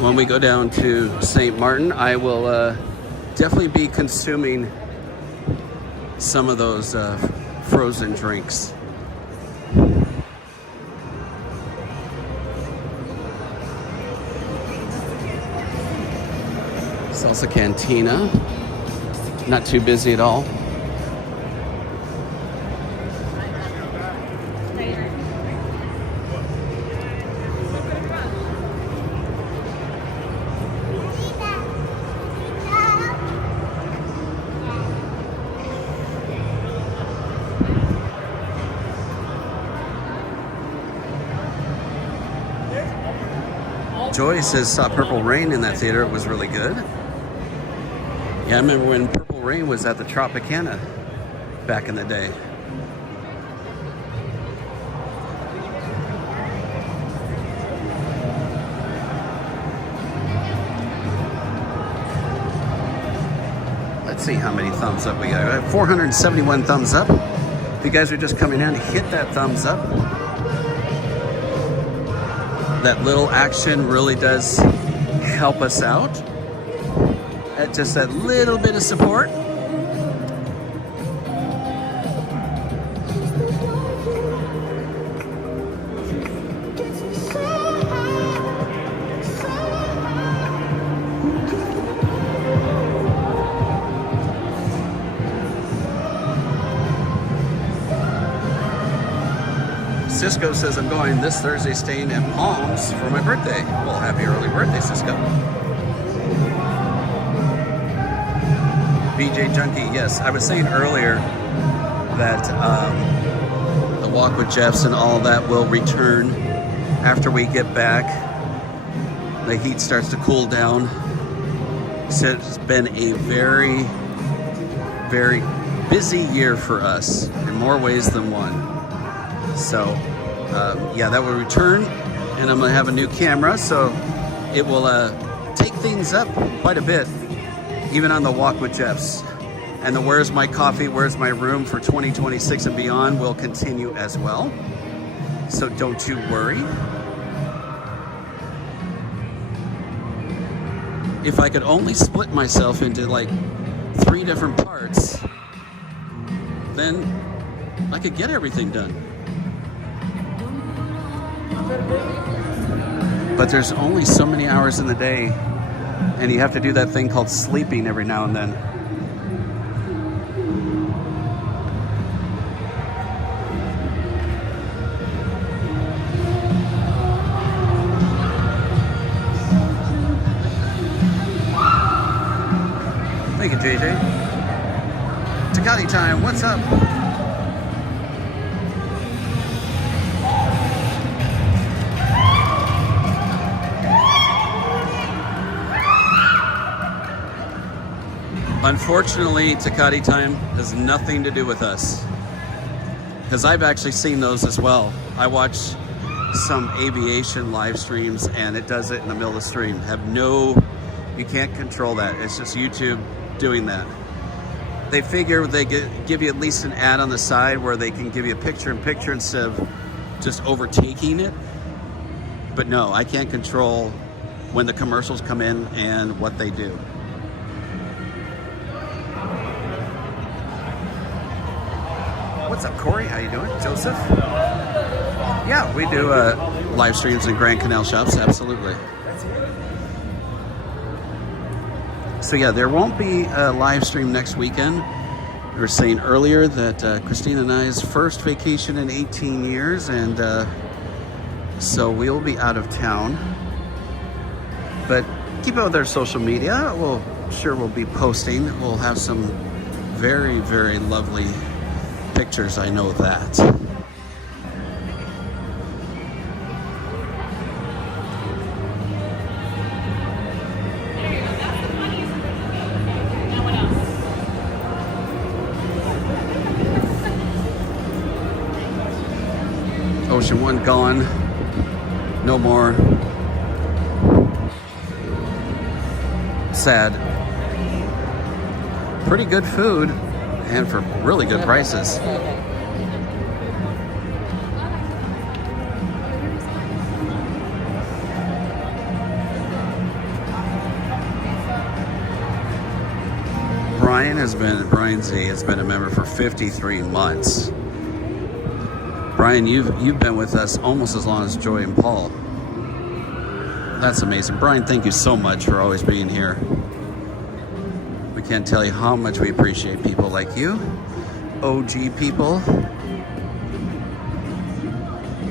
When we go down to St. Martin, I will definitely be consuming some of those frozen drinks. Salsa Cantina, not too busy at all. Joy says saw Purple Rain in that theater. It was really good. Yeah, I remember when Purple Rain was at the Tropicana back in the day. Let's see how many thumbs up we got. We have 471 thumbs up. If you guys are just coming in, hit that thumbs up. That little action really does help us out. Just that little bit of support. Cisco says I'm going this Thursday staying at Palms for my birthday. Well, happy early birthday, Cisco. BJ Junkie, yes. I was saying earlier that the Walk with Jeffs and all that will return after we get back. The heat starts to cool down. So it's been a very, very busy year for us in more ways than one. So yeah, that will return, and I'm gonna have a new camera, so it will take things up quite a bit, even on the Walk with Jeffs. And the Where's My Coffee, Where's My Room for 2026 and beyond will continue as well. So don't you worry. If I could only split myself into like 3 different parts, then I could get everything done. But there's only so many hours in the day, and you have to do that thing called sleeping every now and then. Thank you, JJ. Takati time, what's up? Unfortunately, Takati time has nothing to do with us, because I've actually seen those as well. I watch some aviation live streams and it does it in the middle of the stream. You can't control that. It's just YouTube doing that. They figure they give you at least an ad on the side where they can give you a picture-in-picture instead of just overtaking it. But no, I can't control when the commercials come in and what they do. What's up, Corey? How you doing? Joseph? Yeah, we do live streams in Grand Canal Shops, absolutely. So yeah, there won't be a live stream next weekend. We were saying earlier that Christina and I's first vacation in 18 years, and so we'll be out of town. But keep up with our social media. We'll be posting. We'll have some very, very lovely pictures, I know that. Ocean One gone. No more. Sad. Pretty good food, and for really good prices. Brian Z has been a member for 53 months. Brian, you've been with us almost as long as Joy and Paul. That's amazing. Brian, thank you so much for always being here. We can't tell you how much we appreciate people like you, OG people.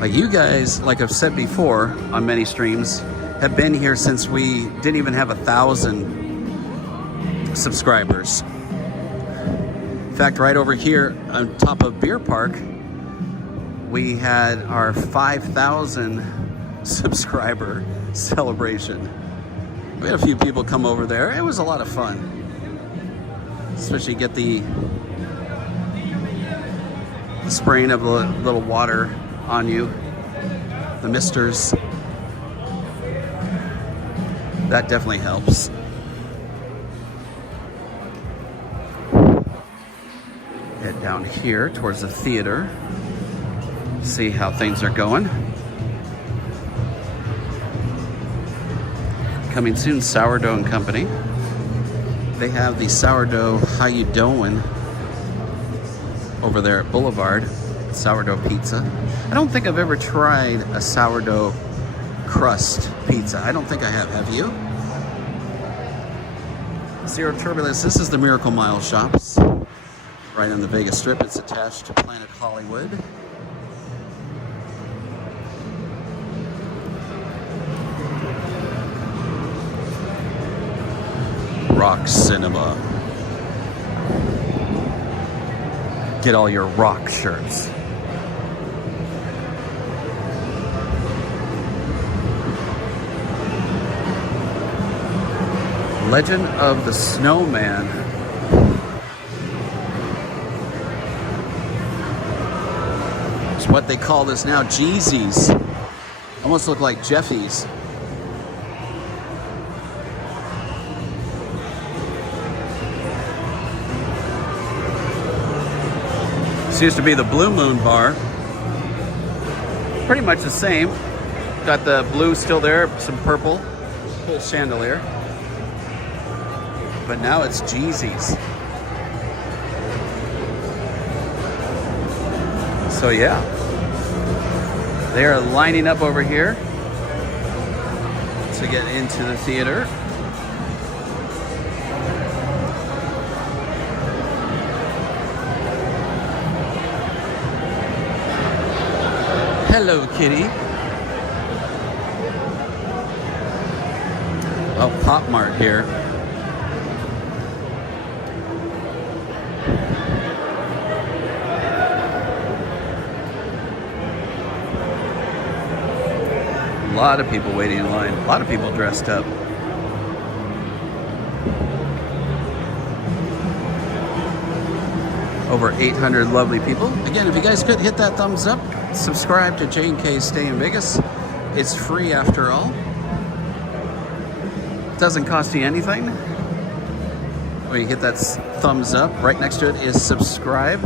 Like you guys, like I've said before on many streams, have been here since we didn't even have 1,000 subscribers. In fact, right over here on top of Beer Park, we had our 5,000 subscriber celebration. We had a few people come over there. It was a lot of fun. Especially get the spraying of a little water on you, the misters. That definitely helps. Head down here towards the theater. See how things are going. Coming soon, Sourdough and Company. They have the sourdough How You Doin' over there at Boulevard. Sourdough pizza. I don't think I've ever tried a sourdough crust pizza. I don't think I have. Have you? Zero Turbulence. This is the Miracle Mile Shops. Right on the Vegas Strip. It's attached to Planet Hollywood. rock cinema. Get all your rock shirts. Legend of the Snowman. It's what they call this now, Jeezys. Almost look like Jeffies. This used to be the Blue Moon Bar. Pretty much the same. Got the blue still there, some purple, full chandelier. But now it's Jeezys. So yeah, they are lining up over here to get into the theater. Hello, kitty. Oh, Pop Mart here. A lot of people waiting in line. A lot of people dressed up. Over 800 lovely people. Again, if you guys could hit that thumbs up, subscribe to J&K Stay in Vegas. It's free after all. Doesn't cost you anything. When you hit that thumbs up, right next to it is subscribe.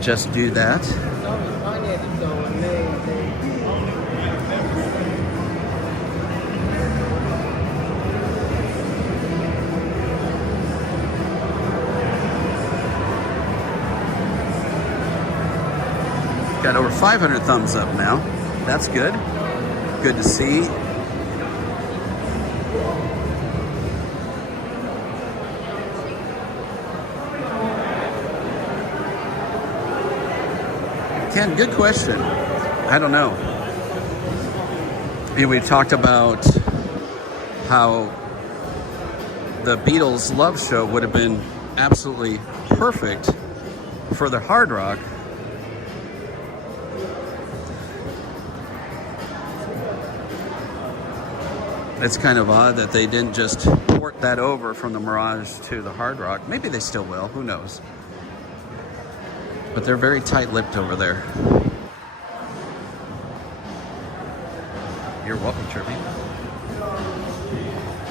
Just do that. Got over 500 thumbs up now. That's good. Good to see. Ken, good question. I don't know. We talked about how the Beatles' Love Show would have been absolutely perfect for the Hard Rock. It's kind of odd that they didn't just port that over from the Mirage to the Hard Rock. Maybe they still will, who knows. But they're very tight-lipped over there. You're welcome, Chirpy.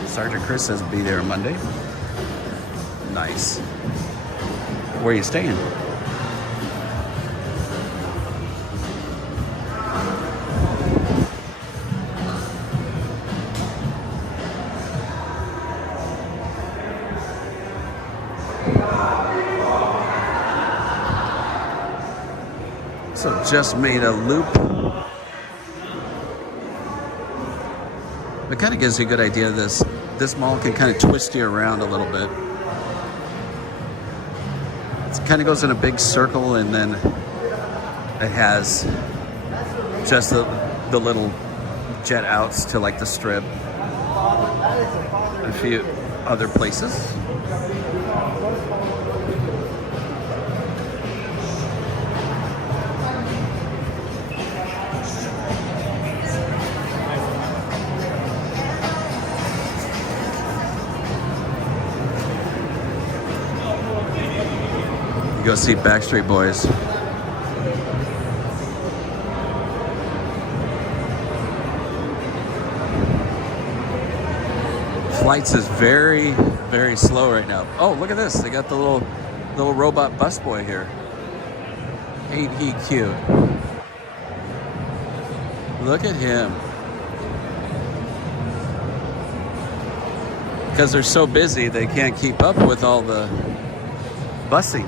Sergeant Chris says be there Monday. Nice. Where are you staying? So just made a loop. It kind of gives you a good idea. This mall can kind of twist you around a little bit. It kind of goes in a big circle, and then it has just the little jet outs to like the Strip, a few other places. Go see Backstreet Boys. Flights is very, very slow right now. Oh, look at this. They got the little robot busboy here. Ain't he cute? Look at him. Because they're so busy, they can't keep up with all the busing.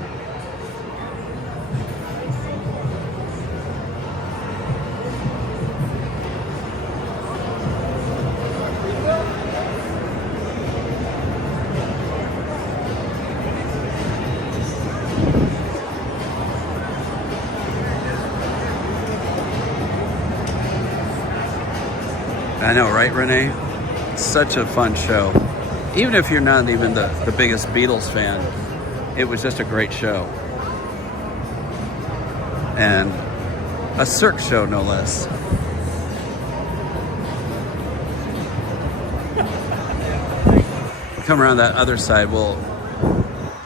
I know, right, Renee? Such a fun show. Even if you're not even the biggest Beatles fan, it was just a great show. And a Cirque show, no less. Come around that other side, we'll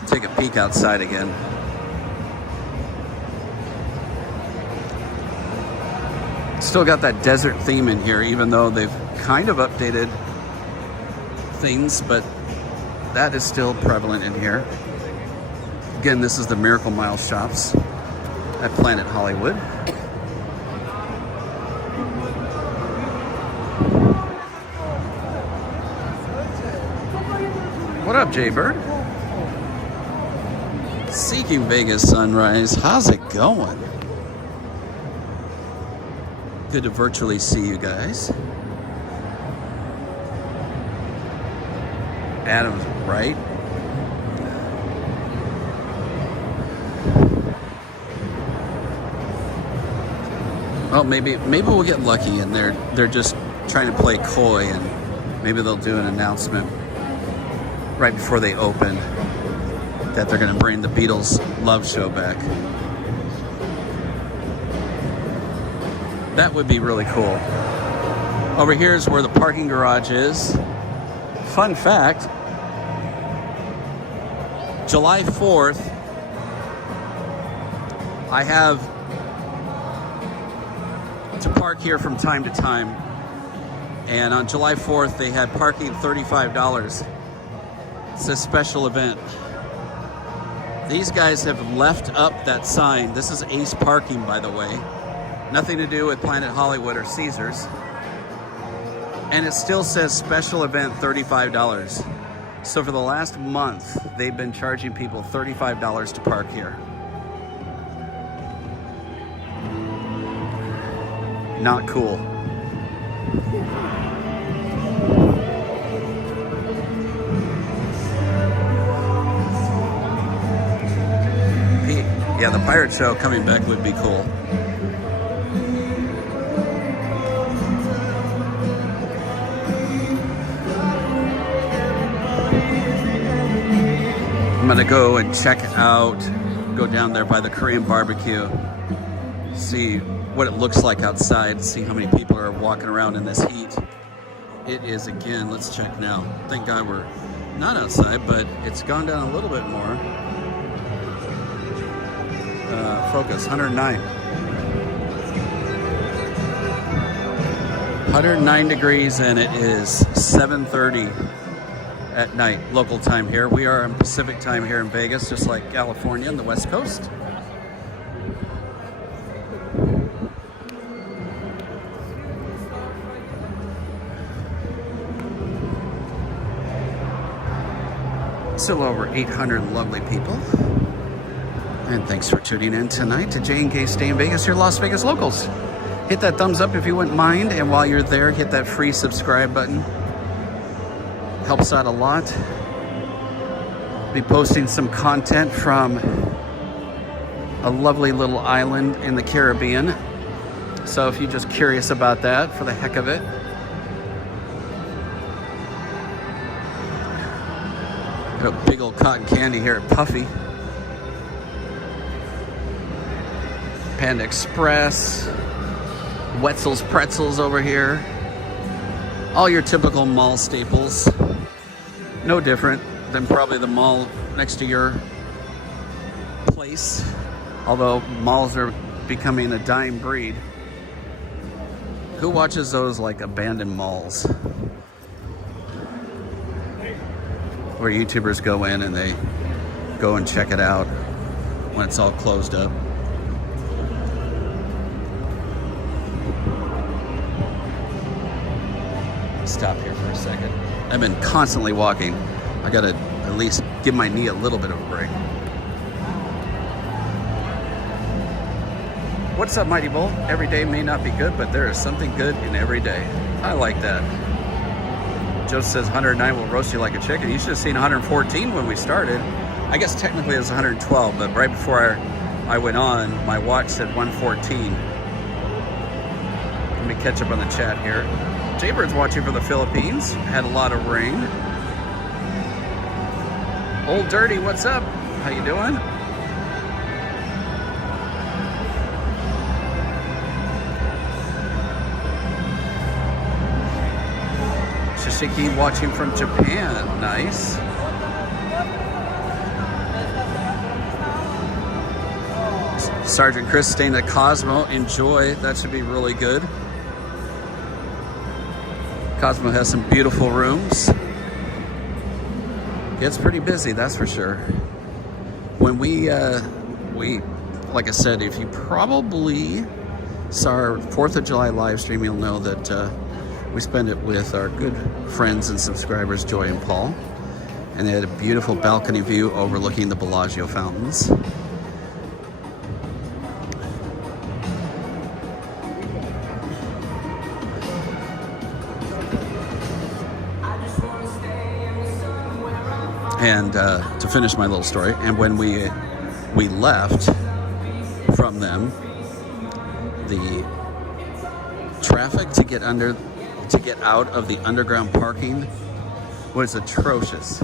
take a peek outside again. Still got that desert theme in here, even though they've kind of updated things, but that is still prevalent in here. Again, this is the Miracle Mile shops at Planet Hollywood. What up, Jaybird? Seeking Vegas Sunrise, how's it going? Good to virtually see you guys. Adam's right. Oh, maybe we'll get lucky and they're just trying to play coy, and maybe they'll do an announcement right before they open that they're going to bring the Beatles Love Show back. That would be really cool. Over here is where the parking garage is. Fun fact, July 4th, I have to park here from time to time. And on July 4th, they had parking $35. It's a special event. These guys have left up that sign. This is Ace Parking, by the way. Nothing to do with Planet Hollywood or Caesars. And it still says special event $35. So for the last month, they've been charging people $35 to park here. Not cool. Yeah, the pirate show coming back would be cool. I'm gonna go and check out, go down there by the Korean barbecue, see what it looks like outside, see how many people are walking around in this heat. It is, again, let's check now. Thank God we're not outside, but it's gone down a little bit more. Focus, 109. 109 degrees, and it is 7:30 at night, local time here. We are in Pacific time here in Vegas, just like California on the West Coast. Still over 800 lovely people. And thanks for tuning in tonight to J&K Stay in Vegas, your Las Vegas locals. Hit that thumbs up if you wouldn't mind, and while you're there, hit that free subscribe button. Helps out a lot. Be posting some content from a lovely little island in the Caribbean. So if you're just curious about that for the heck of it. Got a big old cotton candy here at Puffy. Panda Express, Wetzel's Pretzels over here. All your typical mall staples. No different than probably the mall next to your place. Although malls are becoming a dying breed. Who watches those like abandoned malls? Where YouTubers go in and they go and check it out when it's all closed up. Stop here for a second. I've been constantly walking. I gotta at least give my knee a little bit of a break. What's up, Mighty Bull? Every day may not be good, but there is something good in every day. I like that. Joe says 109 will roast you like a chicken. You should have seen 114 when we started. I guess technically it was 112, but right before I went on, my watch said 114. Let me catch up on the chat here. Jaybird's watching from the Philippines. Had a lot of rain. Old Dirty, what's up? How you doing? Shishiki watching from Japan. Nice. Sergeant Chris staying at Cosmo. Enjoy. That should be really good. Cosmo has some beautiful rooms. Gets pretty busy, that's for sure. When we like I said, if you probably saw our 4th of July live stream, you'll know that we spent it with our good friends and subscribers, Joy and Paul. And they had a beautiful balcony view overlooking the Bellagio fountains. And to finish my little story, and when we left from them, the traffic to get out of the underground parking was atrocious.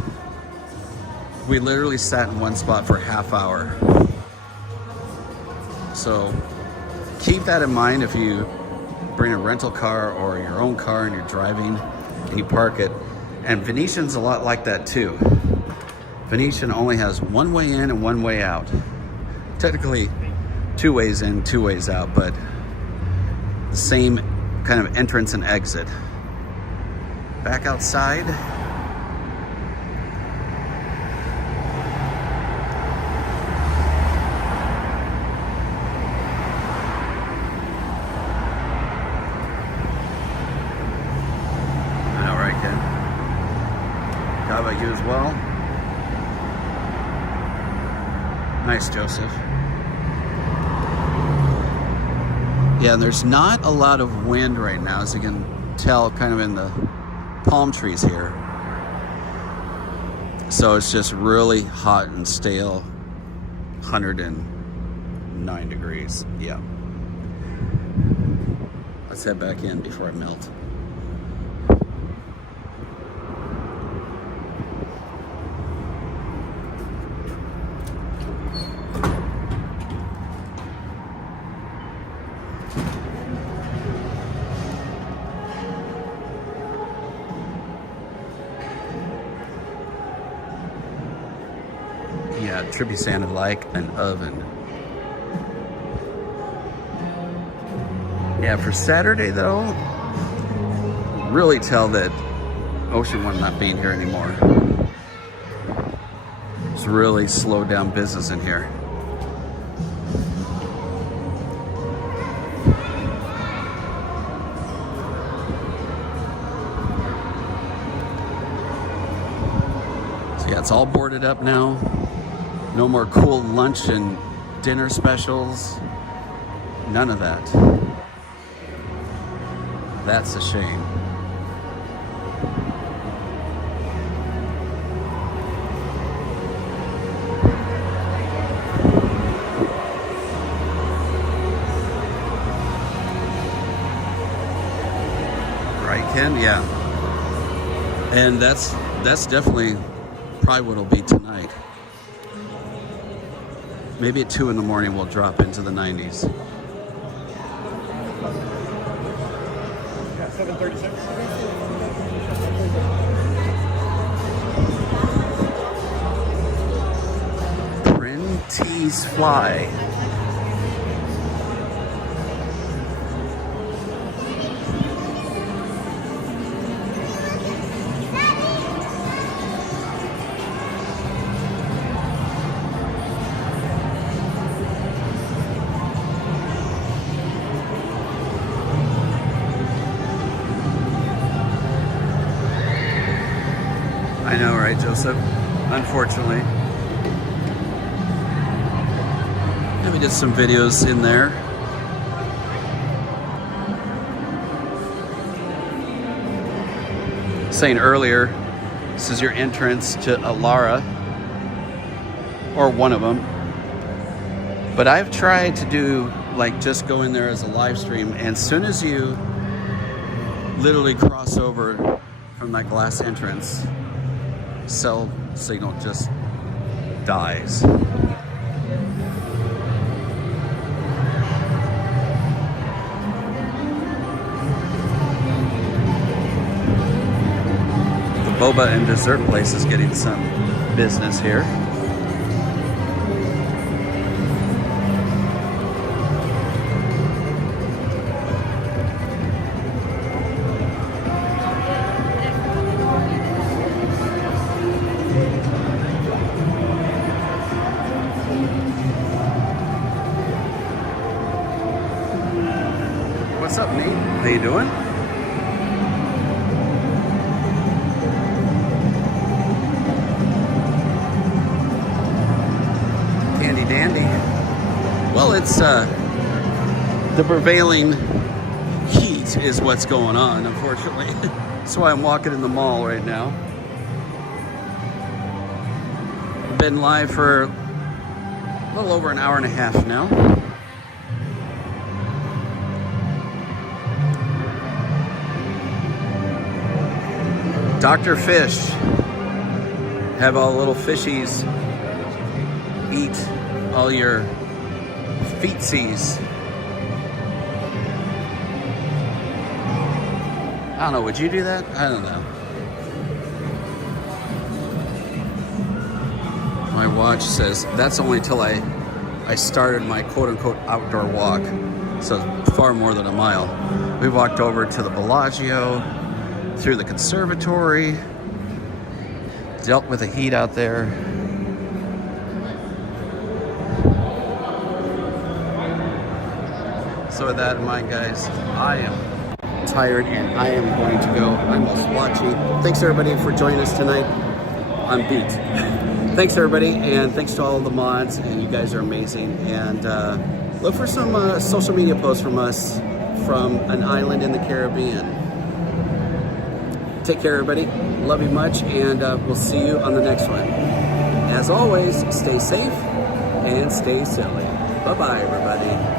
We literally sat in one spot for a half hour. So keep that in mind if you bring a rental car or your own car and you're driving and you park it. And Venetian's a lot like that too. Venetian only has one way in and one way out. Technically 2 ways in, 2 ways out, but the same kind of entrance and exit. Back outside. All right, Ken. How about you as well? Nice, Joseph. Yeah, and there's not a lot of wind right now, as you can tell kind of in the palm trees here. So it's just really hot and stale. 109 degrees. Yeah. Let's head back in before I melt. Yeah, Trippy sounded like an oven. Yeah, for Saturday though, really tell that Ocean One not being here anymore. It's really slowed down business in here. So yeah, it's all boarded up now. No more cool lunch and dinner specials. None of that. That's a shame. Right, Ken? Yeah. And that's definitely probably what it'll be tonight. Maybe at 2 in the morning we'll drop into the 90s. Yeah, 7:36. Printies fly. I know, right, Joseph? Unfortunately. And we did some videos in there. Saying earlier, this is your entrance to Alara, or one of them. But I've tried to do, like, just go in there as a live stream, and as soon as you literally cross over from that glass entrance, cell signal just dies. Boba and dessert place is getting some business here. What's up, Nate? How you doing? Dandy. Well, it's the prevailing heat is what's going on, unfortunately. That's why I'm walking in the mall right now. Been live for a little over an hour and a half now. Dr. Fish. Have all the little fishies eat all your feetsies. I don't know, would you do that? I don't know. My watch says that's only till I started my quote-unquote outdoor walk, so far more than a mile. We walked over to the Bellagio, through the conservatory, dealt with the heat out there. So with that in mind, guys, I am tired and I am going to go. I'm watching. Thanks everybody for joining us tonight. I'm beat. Thanks everybody, and thanks to all of the mods, and you guys are amazing. And look for some social media posts from us from an island in the Caribbean. Take care everybody. Love you much, and we'll see you on the next one. As always, stay safe and stay silly. Bye-bye everybody.